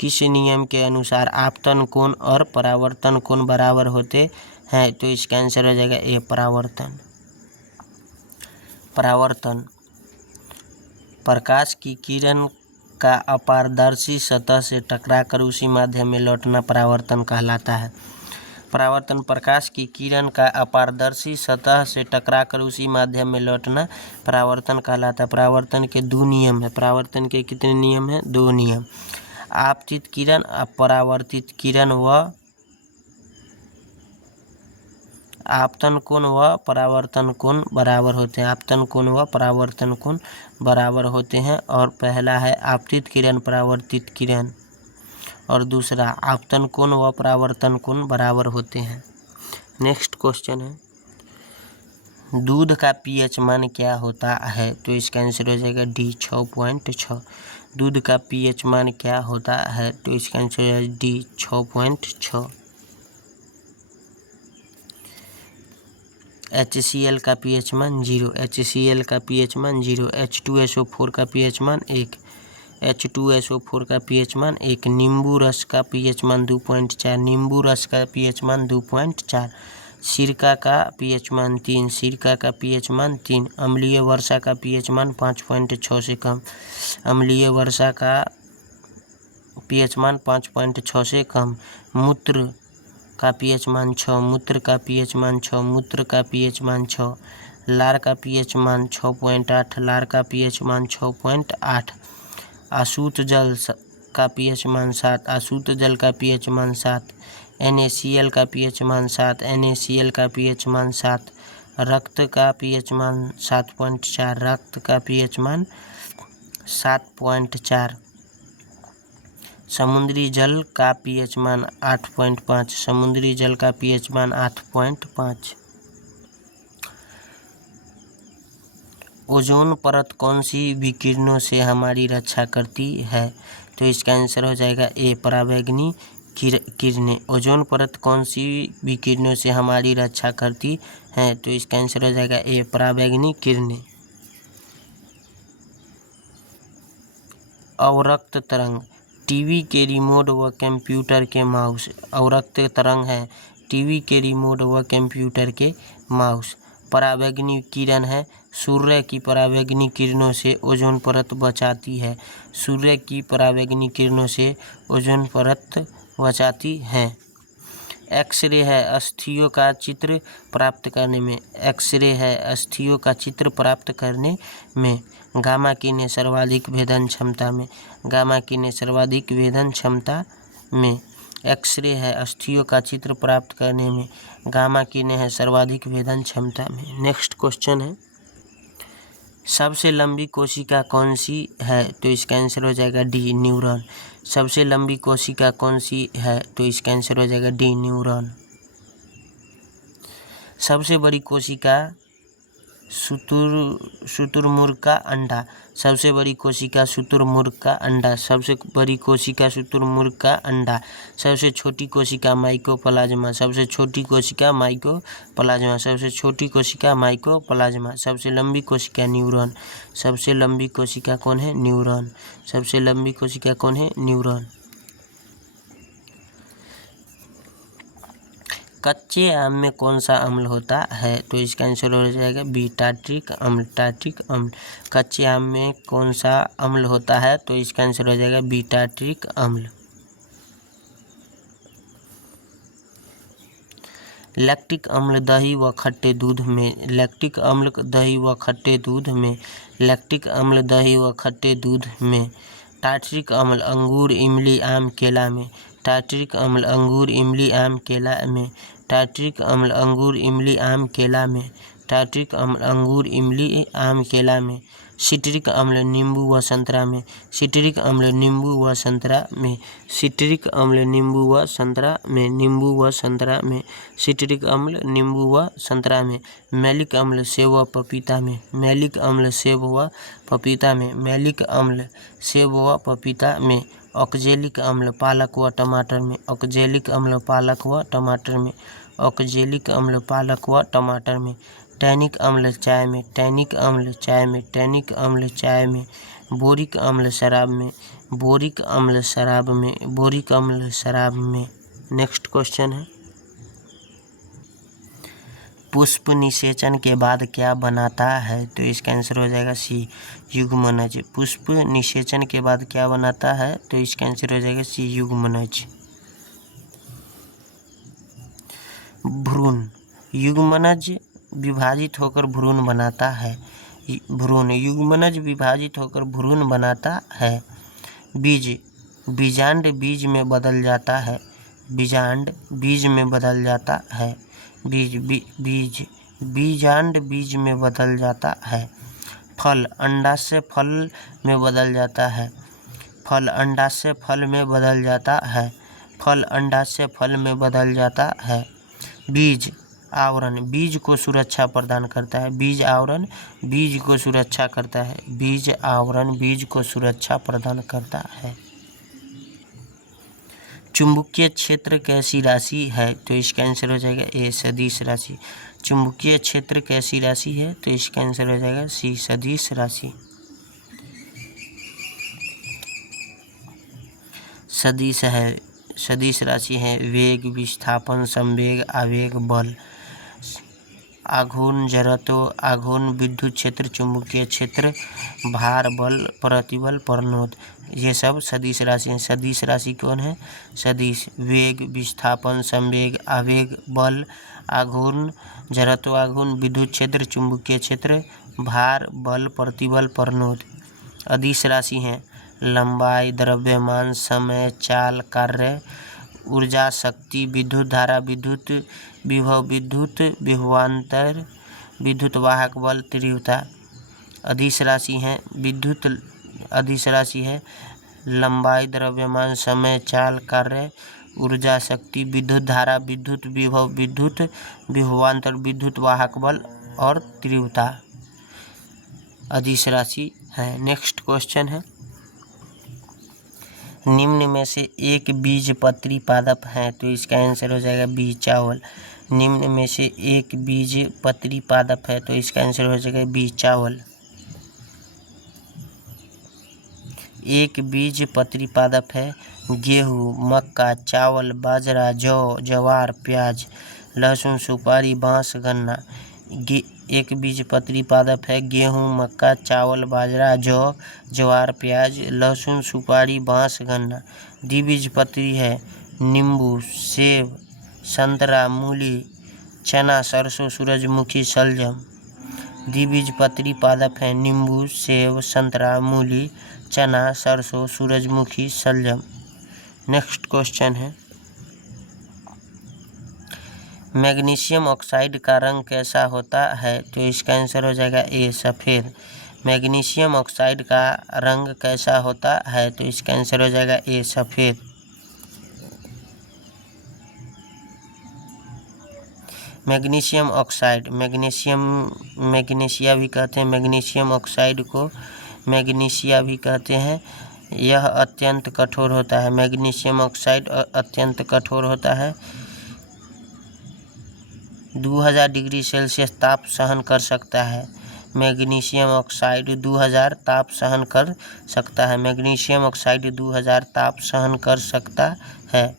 किस नियम के अनुसार आपतन कोण और परावर्तन कोण बराबर होते हैं? तो इसका आंसर हो जाएगा ए परावर्तन। परावर्तन प्रकाश की किरण का अपारदर्शी सतह से टकराकर उसी माध्यम में लौटना परावर्तन कहलाता है। परावर्तन प्रकाश की किरण का अपारदर्शी सतह से टकराकर उसी माध्यम में लौटना परावर्तन कहलाता है। परावर्तन के दो नियम है। परावर्तन के कितने नियम हैं? दो नियम। आपतित किरण, अपरावर्तित किरण व आपतन कोण व परावर्तन कोण बराबर होते हैं। आपतन कोण व परावर्तन कोण बराबर होते हैं। और पहला है आपतित किरण परावर्तित किरण, और दूसरा आपतन कोण व परावर्तन कोण बराबर होते हैं। नेक्स्ट क्वेश्चन है, दूध का पीएच मान क्या होता है? तो इसका आंसर हो जाएगा डी 6.6। दूध का पीएच मान क्या होता है? तो इसका आंसर हो जाएगा डी 6.6। HCl का पीएच मान 0, HCl का पीएच मान 0, H2SO4 का पीएच मान 1, H2SO4 का पीएच मान 1, नींबू रस का पीएच मान 2.4, नींबू रस का पीएच मान 2.4, सिरका का पीएच मान 3, सिरका का पीएच मान 3, अम्लीय वर्षा का पीएच मान 5.6 से कम, अम्लीय वर्षा का पीएच मान 5.6 से कम, मूत्र का पीएच मान 6, मूत्र का पीएच मान 6, मूत्र का पीएच मान 6, लार का पीएच मान 6.8, लार का पीएच मान 6.8, अशुद्ध जल का पीएच मान 7, अशुद्ध जल का पीएच मान 7, NaCl का पीएच मान 7, NaCl का पीएच मान 7, रक्त का पीएच मान 7.4, रक्त का पीएच मान 7.4, समुद्री जल का पीएच मान 8.5, समुद्री जल का पीएच मान 8.5। ओजोन परत कौन सी विकिरणों से हमारी रक्षा करती है? तो इसका आंसर हो जाएगा ए पराबैंगनी किरणें। ओजोन परत कौन सी विकिरणों से हमारी रक्षा करती है? तो इसका आंसर हो जाएगा ए पराबैंगनी किरणें। अवरक्त तरंग टीवी के रिमोट व कंप्यूटर के माउस। अवरक्त तरंग है टीवी के रिमोट व कंप्यूटर के माउस। पराबैंगनी किरण है सूर्य की पराबैंगनी किरणों से ओजोन परत बचाती है। सूर्य की पराबैंगनी किरणों से ओजोन परत बचाती है। एक्सरे है अस्थियों का चित्र प्राप्त करने में। एक्सरे है अस्थियों का चित्र प्राप्त करने में। गामा किरणें सर्वाधिक भेदन क्षमता में। गामा किरणें सर्वाधिक भेदन क्षमता में। एक्सरे है अस्थियों का चित्र प्राप्त करने में। गामा किरणें है सर्वाधिक भेदन क्षमता में। नेक्स्ट क्वेश्चन है, सबसे लंबी कोशिका कौन सी है? तो इसका आंसर हो जाएगा डी न्यूरॉन। सबसे लंबी कोशिका कौन सी है? तो इसका आंसर हो जाएगा डी न्यूरॉन। सबसे बड़ी कोशिका शुतुरमुर्ग का अंडा। सबसे बड़ी कोशिका शुतुरमुर्ग का अंडा। सबसे बड़ी कोशिका शुतुरमुर्ग का अंडा। सबसे छोटी कोशिका माइकोप्लाज्मा। सबसे छोटी कोशिका माइकोप्लाज्मा। सबसे छोटी कोशिका माइकोप्लाज्मा। सबसे लंबी कोशिका न्यूरॉन। सबसे लंबी कोशिका कौन है? न्यूरॉन। सबसे लंबी कोशिका कौन है? न्यूरॉन। कच्चे आम में कौन सा अम्ल होता है? तो इसका आंसर हो जाएगा बी टार्ट्रिक अम्ल। टार्ट्रिक अम्ल। कच्चे आम में कौन सा अम्ल होता है? तो इसका आंसर हो जाएगा बी टार्ट्रिक अम्ल। लैक्टिक अम्ल दही व खट्टे दूध में, लैक्टिक अम्ल दही व खट्टे दूध में, लैक्टिक अम्ल दही व खट्टे दूध में। टार्टरिक अम्ल अंगूर, इमली, आम, केला में, टार्टरिक अम्ल अंगूर, इमली, आम, केला में, टार्टरिक अम्ल अंगूर, इमली, आम, केला में, टार्टरिक अम्ल अंगूर, इमली, आम, केला में। सिट्रिक अम्ल नींबू व संतरा में, सिट्रिक अम्ल नींबू व संतरा में, सिट्रिक अम्ल नींबू व संतरा में, नींबू व संतरा में, सिट्रिक अम्ल नींबू व संतरा में। मैलिक अम्ल सेब व पपीता में, मैलिक अम्ल सेब व पपीता में, मैलिक अम्ल सेब व पपीता में। ऑक्जेलिक अम्ल पालक व टमाटर में, ऑक्जेलिक अम्ल पालक व टमाटर में, ऑक्जेलिक अम्ल पालक व टमाटर में। टैनिक अम्ल चाय में, टैनिक अम्ल चाय में, टैनिक अम्ल चाय में। बोरिक अम्ल शराब में, बोरिक अम्ल शराब में, बोरिक अम्ल शराब में। नेक्स्ट क्वेश्चन है, पुष्प निषेचन के बाद क्या बनाता है? तो इसका आंसर हो जाएगा सी, युग्मनज। पुष्प निषेचन के बाद क्या बनाता है? तो इसका आंसर हो जाएगा सी, युग्मनज। भ्रूण, युग्मनज विभाजित होकर भ्रूण बनाता है, भ्रूण, युग्मनज विभाजित होकर भ्रूण बनाता है। बीज, बीजांड बीज में बदल जाता है, बीजांड बीज में बदल जाता है, बीज बीज बीजांड बीज में बदल जाता है। फल, अंडाशय फल में बदल जाता है, फल अंडाशय फल में बदल जाता है, फल अंडाशय फल में बदल जाता है। बीज आवरण, बीज को सुरक्षा प्रदान करता है, बीज आवरण बीज को सुरक्षा करता है, बीज आवरण बीज को सुरक्षा प्रदान करता है। चुंबकीय क्षेत्र कैसी राशि है? तो इसका आंसर हो जाएगा ए, सदिश राशि। चुंबकीय क्षेत्र कैसी राशि है? तो इसका आंसर हो जाएगा सी, सदिश राशि। सदिश है, सदिश राशि है वेग, विस्थापन, संवेग, आवेग, बल। आघूर्ण, जड़त्व, आघूर्ण, विद्युत क्षेत्र, चुंबकीय क्षेत्र, भार, बल, प्रतिबल, प्रणोद, ये सब सदिश राशि हैं। सदिश राशि कौन है? सदिश वेग, विस्थापन, संवेग, आवेग, बल, आघूर्ण, जड़त्व, आघूर्ण, विद्युत क्षेत्र, चुंबकीय क्षेत्र, भार, बल, प्रतिबल, प्रणोद। अदिश राशि हैं लंबाई, द्रव्यमान, समय, चाल, कार्य, ऊर्जा, शक्ति, विद्युत धारा, विद्युत विभव, विद्युत विभवांतर, विद्युत वाहक बल, तीव्रता। अदिश राशि है विद्युत, अदिश राशि है लंबाई, द्रव्यमान, समय, चाल, कार्य, ऊर्जा, शक्ति, विद्युत धारा, विद्युत विभव, विद्युत विभवांतर, विद्युत वाहक बल और तीव्रता अदिश राशि है। नेक्स्ट क्वेश्चन है, निम्न में से एक बीजपत्री पादप है? तो इसका आंसर हो जाएगा बी, चावल। निम्न में से एक बीजपत्री पादप है? तो इसका आंसर हो जाएगा बी, चावल। एक बीजपत्री पादप है गेहूँ, मक्का, चावल, बाजरा, जौ, ज्वार, प्याज, लहसुन, सुपारी, बांस, गन्ना। एक बीजपत्री पादप है गेहूँ, मक्का, चावल, बाजरा, जौ, ज्वार, प्याज, लहसुन, सुपारी, बांस, गन्ना। द्विबीजपत्री है नींबू, सेब, संतरा, मूली, चना, सरसों, सूरजमुखी, शलजम। द्विबीजपत्री पादप है नींबू, सेब, संतरा, मूली, चना, सरसों, सूरजमुखी, शलजम। नेक्स्ट क्वेश्चन है, मैग्नीशियम ऑक्साइड का रंग कैसा होता है? तो इसका आंसर हो जाएगा ए, सफ़ेद। मैग्नीशियम ऑक्साइड का रंग कैसा होता है? तो इसका आंसर हो जाएगा ए, सफ़ेद। मैग्नीशियम ऑक्साइड, मैग्नीशिया भी कहते हैं, मैग्नीशियम ऑक्साइड को मैग्नीशिया भी कहते हैं। यह अत्यंत कठोर होता है, मैग्नीशियम ऑक्साइड अत्यंत कठोर होता है। 2000 डिग्री सेल्सियस ताप सहन कर सकता है। मैग्नीशियम ऑक्साइड 2000 ताप सहन कर सकता है। मैग्नीशियम ऑक्साइड 2000 ताप सहन कर सकता है।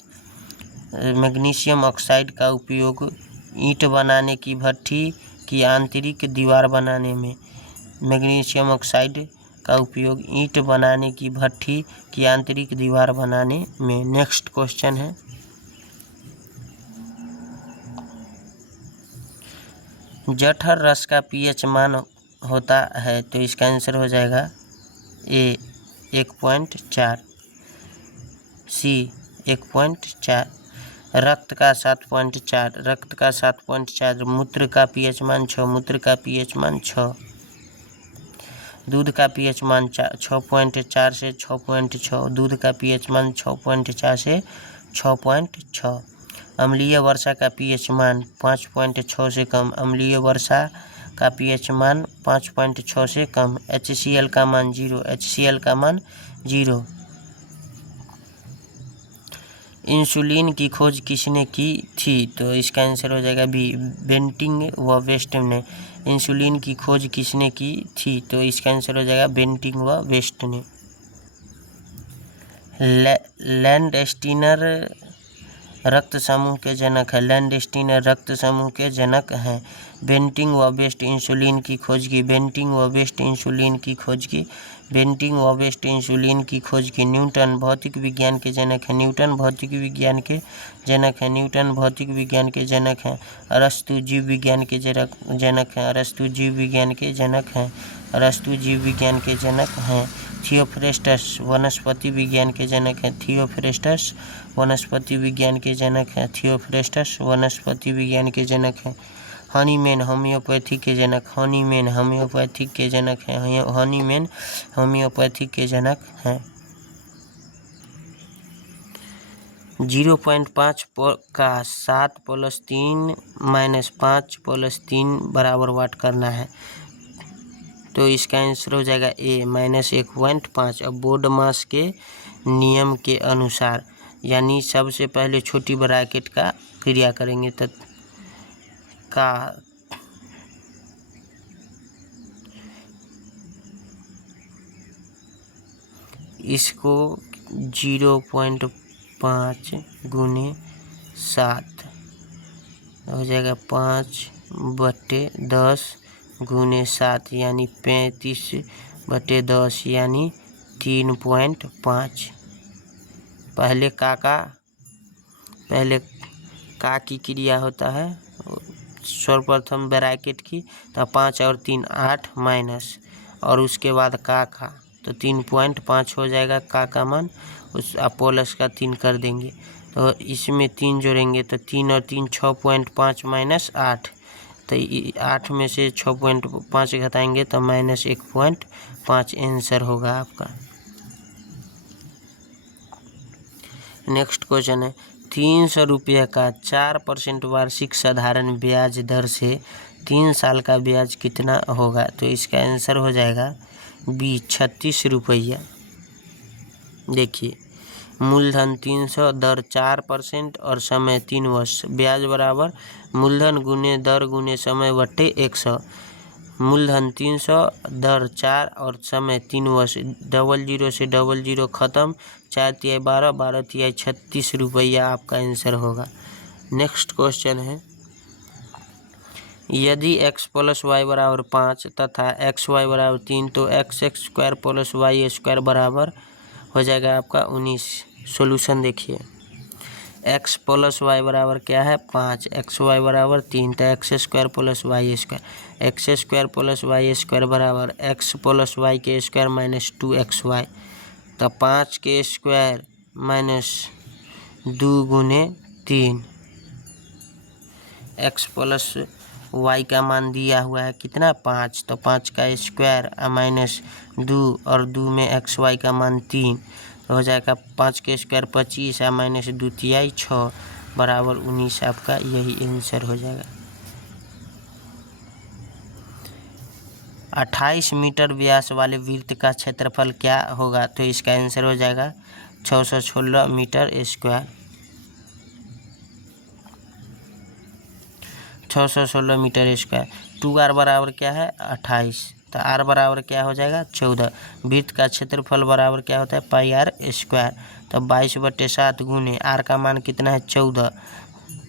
मैग्नीशियम ऑक्साइड का उपयोग ईंट बनाने की भट्ठी की आंतरिक दीवार बनाने में, मैग्नीशियम ऑक्साइड का उपयोग ईंट बनाने की भट्ठी की आंतरिक दीवार बनाने में। नेक्स्ट क्वेश्चन है, जठर रस का pH मान होता है, तो इसका आंसर हो जाएगा ए 1.4, सी 1.4, रक्त का 7.4, रक्त का 7.4, मूत्र का pH मान 6, मूत्र का pH मान 6, दूध का pH मान 6.4 से 6.6, दूध का pH मान 6.4 से 6.6, अम्लीय वर्षा का pH मान 5.6 से कम, अम्लीय वर्षा का pH मान 5.6 से कम, HCl का मान 0, HCl का मान 0। इंसुलिन की खोज किसने की थी, तो इसका आंसर हो जाएगा बी बेंटिंग व वेस्ट ने। इंसुलिन की खोज किसने की थी, तो इसका आंसर हो जाएगा बेंटिंग व वेस्ट ने। लैंडस्टीनर रक्त समूह के जनक है, लैंडस्टीनर रक्त समूह के जनक हैं। बेंटिंग व वेस्ट इंसुलिन की खोज की, बेंटिंग व वेस्ट इंसुलिन की खोज की, बेंटिंग व वेस्ट इंसुलिन की खोज की। न्यूटन भौतिक विज्ञान के जनक हैं, न्यूटन भौतिक विज्ञान के जनक हैं, न्यूटन भौतिक विज्ञान के जनक हैं। अरस्तु जीव विज्ञान के जनक हैं, अरस्तु जीव विज्ञान के जनक हैं, अरस्तु जीव विज्ञान के जनक हैं। थियोफ्रेस्टस वनस्पति विज्ञान के जनक हैं, थियोफ्रेस्टस वनस्पति विज्ञान के जनक हैं, थियोफ्रेस्टस वनस्पति विज्ञान के जनक हैं। हनीमैन होम्योपैथी के जनक, हनीमैन होम्योपैथिक के जनक हैं, हनीमैन होम्योपैथिक के जनक हैं। 0.5 का 7 + 3 - 5 + 3 बराबर वाट करना है, तो इसका आंसर हो जाएगा ए -1.5। अब बोर्ड मास के नियम के अनुसार, यानी सबसे पहले छोटी ब्रैकेट का क्रिया करेंगे, तो का इसको 0.5 × 7 हो जाएगा 5/10 × 7 यानी 35/10 यानी 3.5। पहले की क्रिया होता है सर्वप्रथम ब्रैकेट की, तो 5 और 3 8 माइनस, और उसके बाद का तो 3.5 हो जाएगा का मान, उस प्लस का 3 कर देंगे, तो इसमें 3 जोड़ेंगे, तो 3 और 3 6.5 - 8, तो 8 में से 6.5 घटाएंगे तो -1.5 आंसर होगा आपका। नेक्स्ट क्वेश्चन है 300 रुपये का 4% वार्षिक साधारण ब्याज दर से 3 साल का ब्याज कितना होगा, तो इसका आंसर हो जाएगा बी 36 रुपया। देखिए, मूलधन 300, दर 4% और समय 3 वर्ष, ब्याज बराबर मूलधन गुने दर गुने समय बट्टे 100। मूलधन 300, दर 4 और समय 3 वर्ष, 00 से 00 खत्म, 4 तिहाई 12, 12 तिहाई 36 रुपया आपका आंसर होगा। नेक्स्ट क्वेश्चन है यदि x + y = 5 तथा xy = 3 तो x² + y² बराबर हो जाएगा आपका 19। सॉल्यूशन देखिए, x + y बराबर क्या है 5, xy बराबर 3, तो x² + y², x² + y² बराबर x + y के स्क्वायर - 2xy, तो 5 के स्क्वायर - 2 × 3, x + y का मान दिया हुआ है कितना 5, तो 5 का स्क्वायर -2 और 2 में xy का मान 3, तो हो जाएगा 5 के स्क्वायर 25 -2 तिहाई 6 बराबर 19। आपका यही आंसर हो जाएगा। 28 मीटर व्यास वाले वृत्त का क्षेत्रफल क्या होगा, तो इसका आंसर हो जाएगा 616 metre square, 616 metre square. 2r बराबर क्या है 28, तो r बराबर क्या हो जाएगा 14। वृत्त का क्षेत्रफल बराबर क्या होता है πr², तो 22/7 गुने r का मान कितना है 14,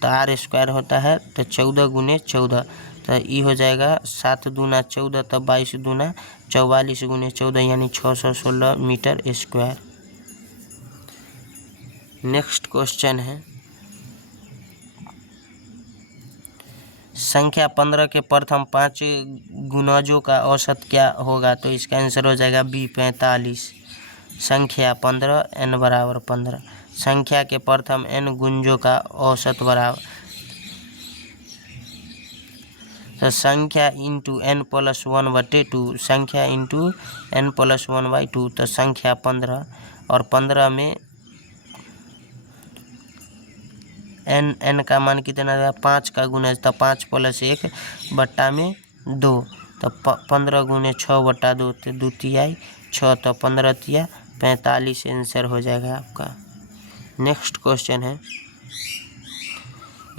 तो r² होता है तो 14 × 14, तो ये हो जाएगा 7 दूना 14, तो 22 दूना 44 × 14 यानी 616 मीटर स्क्वायर। नेक्स्ट क्वेश्चन है संख्या 15 के प्रथम 5 गुणजों का औसत क्या होगा? तो इसका आंसर हो जाएगा बी 45। संख्या 15 n बराबर 15। संख्या के प्रथम n गुणजों का औसत बराबर, तो संख्या इंटू n प्लस 1/2, संख्या इंटू n प्लस 1/2, तो संख्या 15 और 15 में n का मान कितना है? 5 का गुणज, तो 5 + 1 बट्टा में 2, तो 15 गुने 6/2, तो 2 तिहाई 6, तो 15 तिया 45 आंसर हो जाएगा आपका। नेक्स्ट क्वेश्चन है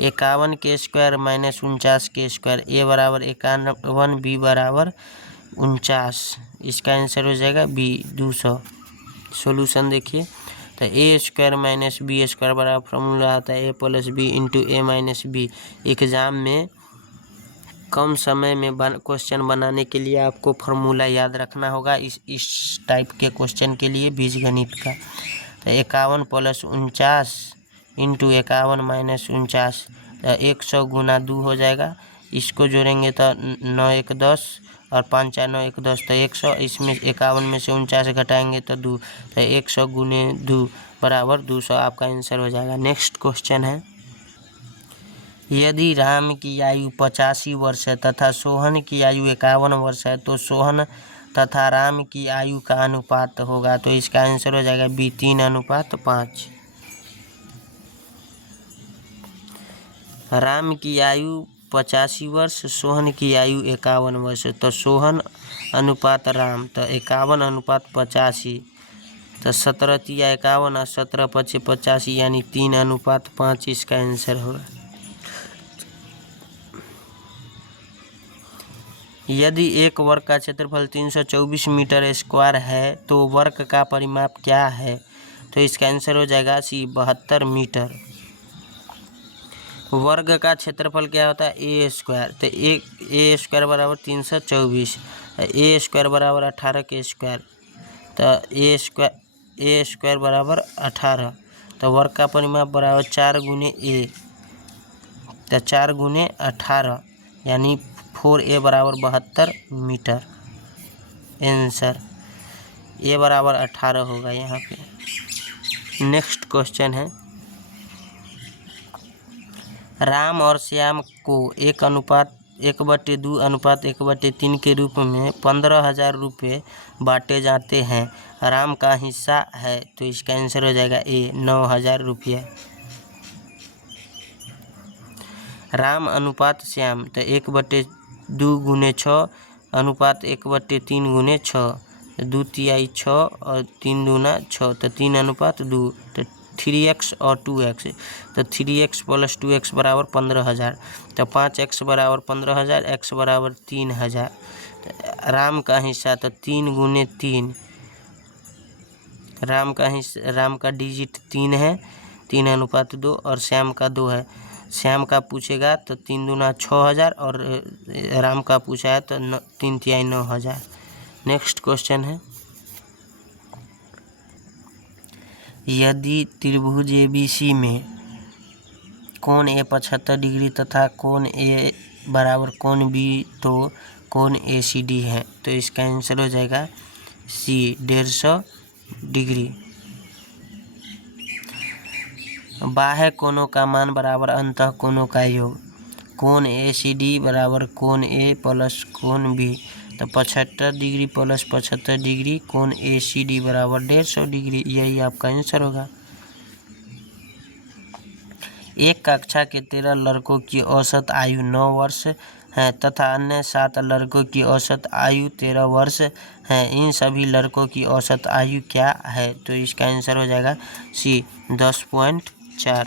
51 के स्क्वायर माइनस 49 के स्क्वायर, ए बराबर 51, बी बराबर 49, इसका आंसर हो जाएगा बी 200। सॉल्यूशन देखिए, तो ए स्क्वायर माइनस बी स्क्वायर बराबर फॉर्मूला आता है ए प्लस बी इंटू ए माइनस बी। एग्जाम में कम समय में क्वेश्चन बनाने के लिए आपको फार्मूला याद रखना होगा इस टाइप के क्वेश्चन के लिए बीजगणित का। तो 51 + 49 इंटू 51 माइनस 49, 100 गुना 2 हो जाएगा। इसको जोड़ेंगे तो 9 1 10 और 5 4 9 1 10, तो 100। इसमें 51 में से 49 घटाएंगे तो 2, तो 100 गुने 2 बराबर 200 आपका आंसर हो जाएगा। नेक्स्ट क्वेश्चन है यदि राम की आयु 85 वर्ष है तथा सोहन की आयु 51 वर्ष है तो सोहन तथा राम की आयु का अनुपात होगा? तो इसका आंसर हो जाएगा बी 3:5। राम की आयु 85 वर्ष, सोहन की आयु 51 वर्ष, तो सोहन अनुपात राम, तो 51:85, तो 17 तिया 51 और 17 × 85 यानी 3:5 इसका आंसर होगा। यदि एक वर्ग का क्षेत्रफल 324 मीटर स्क्वायर है तो वर्ग का परिमाप क्या है? तो इसका आंसर हो जाएगा सी 72 मीटर। वर्ग का क्षेत्रफल क्या होता है? ए स्क्वायर, तो ए स्क्वायर बराबर 324, ए स्क्वायर बराबर 18 के स्क्वायर, तो ए स्क्वायर बराबर 18, तो वर्ग का परिमाप बराबर 4 गुने ए, तो 4 गुने 18 यानी 4a बराबर 72 मीटर। आंसर ए बराबर 18 होगा यहाँ पे। नेक्स्ट क्वेश्चन है राम और श्याम को 1:2:1/3 के रूप में 15,000 रुपये बांटे जाते हैं। राम का हिस्सा है, तो इसका आंसर हो जाएगा ए 9,000 रुपये। राम अनुपात श्याम, तो 1/2 × 6 अनुपात 1/3 × 6, 2 तिहाई 6 और 3 दूना 6, तो 3:2, तो 3x और 2x, तो 3x + 2x बराबर 15,000, तो 5x बराबर 15,000, x बराबर 3,000। राम का हिस्सा, तो 3 × 3, राम का डिजिट 3 है, 3:2, और श्याम का 2 है। श्याम का पूछेगा तो 3 दूना 6,000 और राम का पूछा है तो 3 तिहाई 9,000। नेक्स्ट क्वेश्चन है यदि त्रिभुज ABC में कोण ए 75 डिग्री तथा कोण ए बराबर कोण B, तो कोण ACD है, तो इसका आंसर हो जाएगा सी 150 डिग्री। बाह्य कोणों का मान बराबर अंतः कोणों का योग। कोण ACD बराबर कोण A प्लस कोण B, तो 75 डिग्री प्लस 75 डिग्री कोण ACD बराबर 150 डिग्री, यही आपका आंसर होगा। एक कक्षा के 13 लड़कों की औसत आयु 9 वर्ष है तथा अन्य 7 लड़कों की औसत आयु 13 वर्ष है। इन सभी लड़कों की औसत आयु क्या है? तो इसका आंसर हो जाएगा सी 10.4।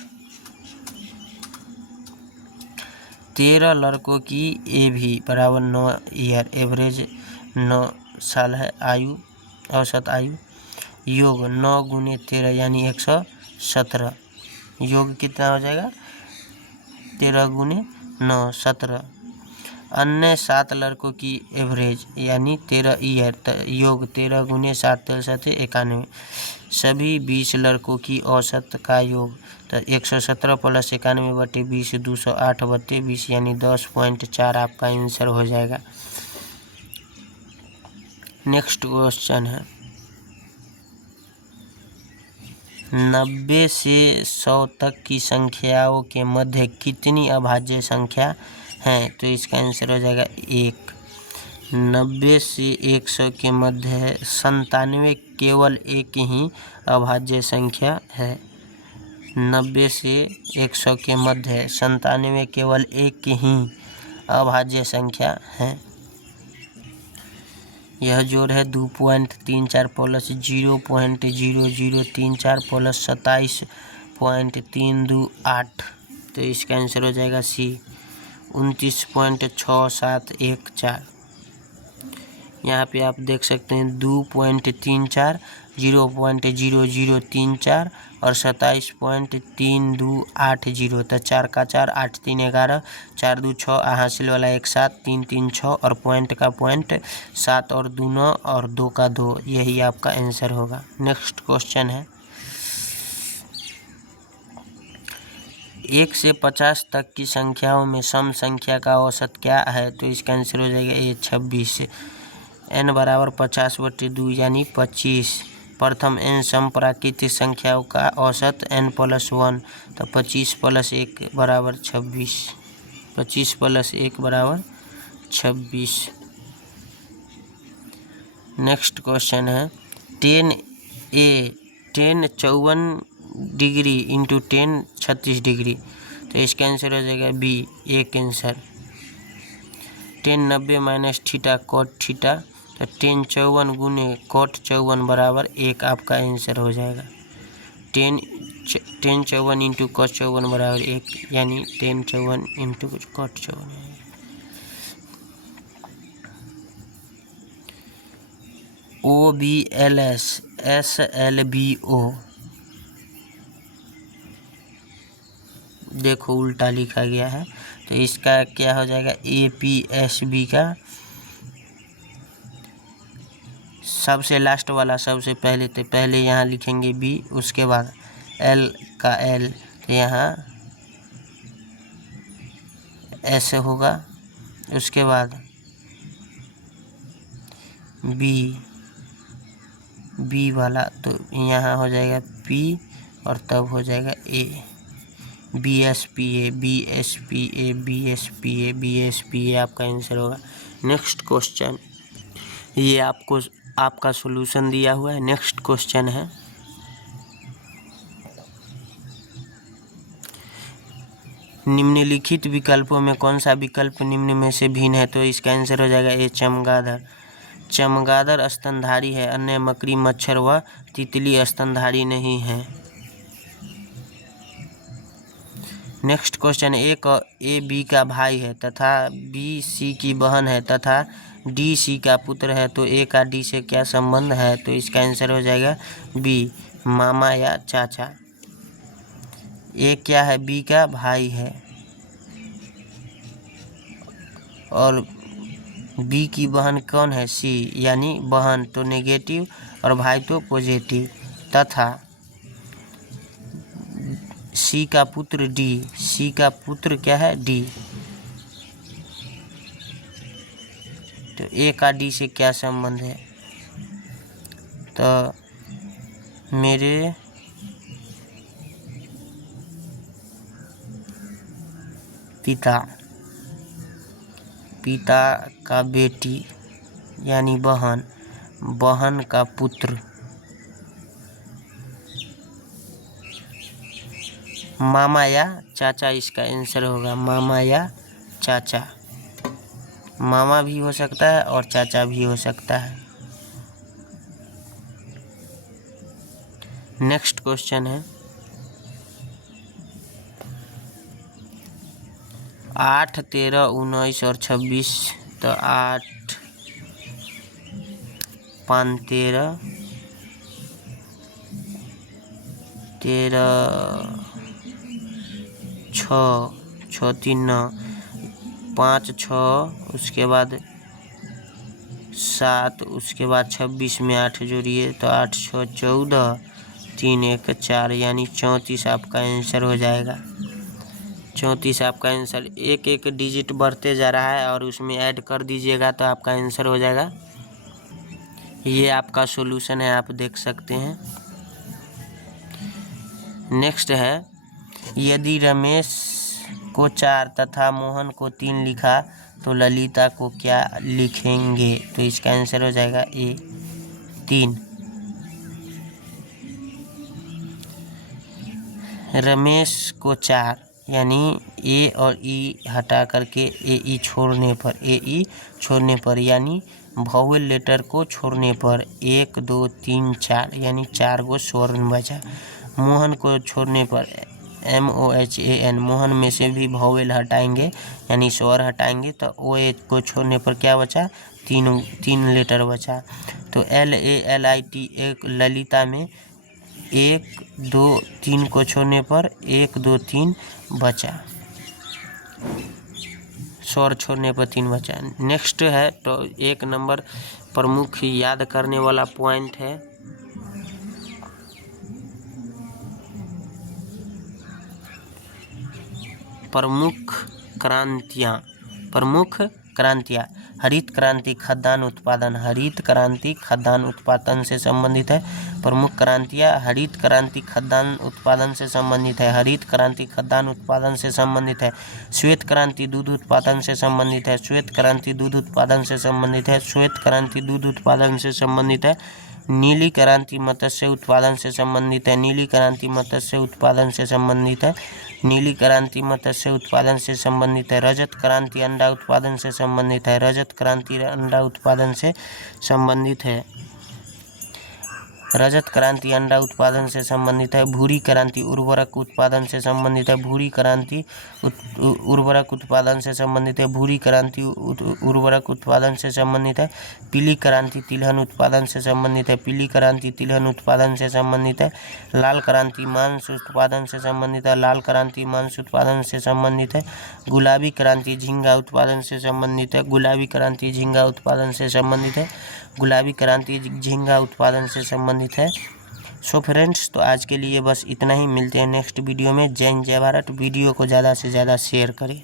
13 लड़कों की एभी बराबर 9 ईयर, एवरेज 9 साल है आयु, औसत आयु। योग 9 × 13 यानी 117, योग कितना हो जाएगा? 13 × 9 17। अन्य 7 लड़कों की एवरेज यानी 13 ईयर योग 13 गुने 7 91। सभी 20 लड़कों की औसत का योग तो 117 + 91/20 208/20 यानी 10.4 आपका आंसर हो जाएगा। नेक्स्ट क्वेश्चन है 90 से 100 तक की संख्याओं के मध्य कितनी अभाज्य संख्या है? तो इसका आंसर हो जाएगा 1। 90 से 100 के मध्य 97 केवल एक ही अभाज्य संख्या है। 90 से 100 के मध्य 97 केवल एक ही अभाज्य संख्या है। यह जोड़ है 2.34 + 0.0034 + 27.328। तो इसका आंसर हो जाएगा सी 29.6714। यहाँ पे आप देख सकते हैं 2.34 0.0034 और 27.3280। तो 4 का 4 8 3 11 4 2 6 हासिल वाला 1 7 3 3 6 और पॉइंट का पॉइंट 7 और 2 9 और 2 का 2। यही आपका आंसर होगा। नेक्स्ट क्वेश्चन है 1 से 50 तक की संख्याओं में सम संख्या का औसत क्या है? तो इसका आंसर हो जाएगा ये 26। n बराबर 50/2 यानी 25। प्रथम n सम प्राकृतिक संख्याओं का औसत n+1 तो 25 + 1 बराबर 26। 25 + 1 बराबर 26। नेक्स्ट क्वेश्चन है 10 54 डिग्री इंटू 10 36 डिग्री। तो इसका आंसर हो जाएगा बी एक आंसर। 10 90 - थीटा cot थीटा तो 10 54 गुने cot 54 बराबर 1 आपका आंसर हो जाएगा। 10 54 इंटू cot 54 बराबर 1 यानी 10 54 इंटू cot 54। OBLS SLBO देखो उल्टा लिखा गया है। तो इसका क्या हो जाएगा APSB का सबसे लास्ट वाला सबसे पहले, तो पहले यहाँ लिखेंगे B उसके बाद L का L तो यहाँ S होगा। उसके बाद B वाला तो यहाँ हो जाएगा P और तब हो जाएगा A BSPA आपका आंसर होगा। नेक्स्ट क्वेश्चन ये आपको आपका सॉल्यूशन दिया हुआ है। नेक्स्ट क्वेश्चन है निम्नलिखित विकल्पों में कौन सा विकल्प निम्न में से भिन्न है? तो इसका आंसर हो जाएगा ए चमगादड़। चमगादड़ स्तनधारी है, अन्य मकड़ी मच्छर व तितली स्तनधारी नहीं है। नेक्स्ट क्वेश्चन एक ए बी का भाई है तथा बी सी की बहन है तथा डी सी का पुत्र है, तो ए का डी से क्या संबंध है? तो इसका आंसर हो जाएगा बी मामा या चाचा। ए क्या है? बी का भाई है और बी की बहन कौन है? सी यानी बहन तो नेगेटिव और भाई तो पॉजिटिव तथा सी का पुत्र डी। सी का पुत्र क्या है? डी। तो ए का डी से क्या संबंध है? तो मेरे पिता का बेटी यानी बहन, बहन का पुत्र, मामा या चाचा इसका आंसर होगा। मामा या चाचा, मामा भी हो सकता है और चाचा भी हो सकता है। नेक्स्ट क्वेश्चन है 8 13 19 और 26। तो 8 5 13 13 6 6 3 9 5 6 उसके बाद 7 उसके बाद 26 में 8 जोड़िए तो 8 6 14 3 1 4 यानी 34 आपका आंसर हो जाएगा। 34 आपका आंसर। एक एक डिजिट बढ़ते जा रहा है और उसमें ऐड कर दीजिएगा तो आपका आंसर हो जाएगा। ये आपका सॉल्यूशन है, आप देख सकते हैं। नेक्स्ट है, यदि रमेश को 4 तथा मोहन को 3 लिखा तो ललिता को क्या लिखेंगे? तो इसका आंसर हो जाएगा ए 3। रमेश को 4 यानी ए और ई हटा करके ए ई छोड़ने पर यानी वॉवेल लेटर को छोड़ने पर 1 2 3 4 यानी 4 गो स्वर्ण बचा। मोहन को छोड़ने पर MOHAN मोहन में से भी वॉवेल हटाएंगे यानी स्वर हटाएंगे तो OH को छोड़ने पर क्या बचा? 3 लेटर बचा। तो LALIT एक ललिता में 1 2 3 को छोड़ने पर 1 2 3 बचा, स्वर छोड़ने पर 3 बचा। नेक्स्ट है तो 1 नंबर प्रमुख याद करने वाला पॉइंट है, प्रमुख क्रांतियाँ। हरित क्रांति खाद्यान्न उत्पादन से संबंधित है। प्रमुख क्रांतियाँ हरित क्रांति खाद्यान्न उत्पादन से संबंधित है। हरित क्रांति खाद्यान्न उत्पादन से संबंधित है। श्वेत क्रांति दूध उत्पादन से संबंधित है। श्वेत क्रांति दूध उत्पादन से संबंधित है। श्वेत क्रांति दूध उत्पादन से संबंधित है। नीली क्रांति मत्स्य उत्पादन से संबंधित है। नीली क्रांति मत्स्य उत्पादन से संबंधित है। नीली क्रांति मत्स्य उत्पादन से संबंधित है। रजत क्रांति अंडा उत्पादन से संबंधित है। रजत क्रांति अंडा उत्पादन से संबंधित है। रजत क्रांति अंडा उत्पादन से संबंधित है। भूरी क्रांति उर्वरक उत्पादन से संबंधित है। भूरी क्रांति उर्वरक उत्पादन से संबंधित है। भूरी क्रांति उर्वरक उत्पादन से संबंधित है। पीली क्रांति तिलहन उत्पादन से संबंधित है। पीली क्रांति तिलहन उत्पादन से संबंधित है। लाल क्रांति मांस उत्पादन से संबंधित है। लाल क्रांति मांस उत्पादन से संबंधित है। गुलाबी क्रांति झींगा उत्पादन से संबंधित है। गुलाबी क्रांति झींगा उत्पादन से संबंधित है। गुलाबी क्रांति झींगा उत्पादन से संबंधित है। सो फ्रेंड्स, तो आज के लिए बस इतना ही। मिलते हैं नेक्स्ट वीडियो में। जय हिंद, जय भारत। वीडियो को ज़्यादा से ज़्यादा शेयर करें।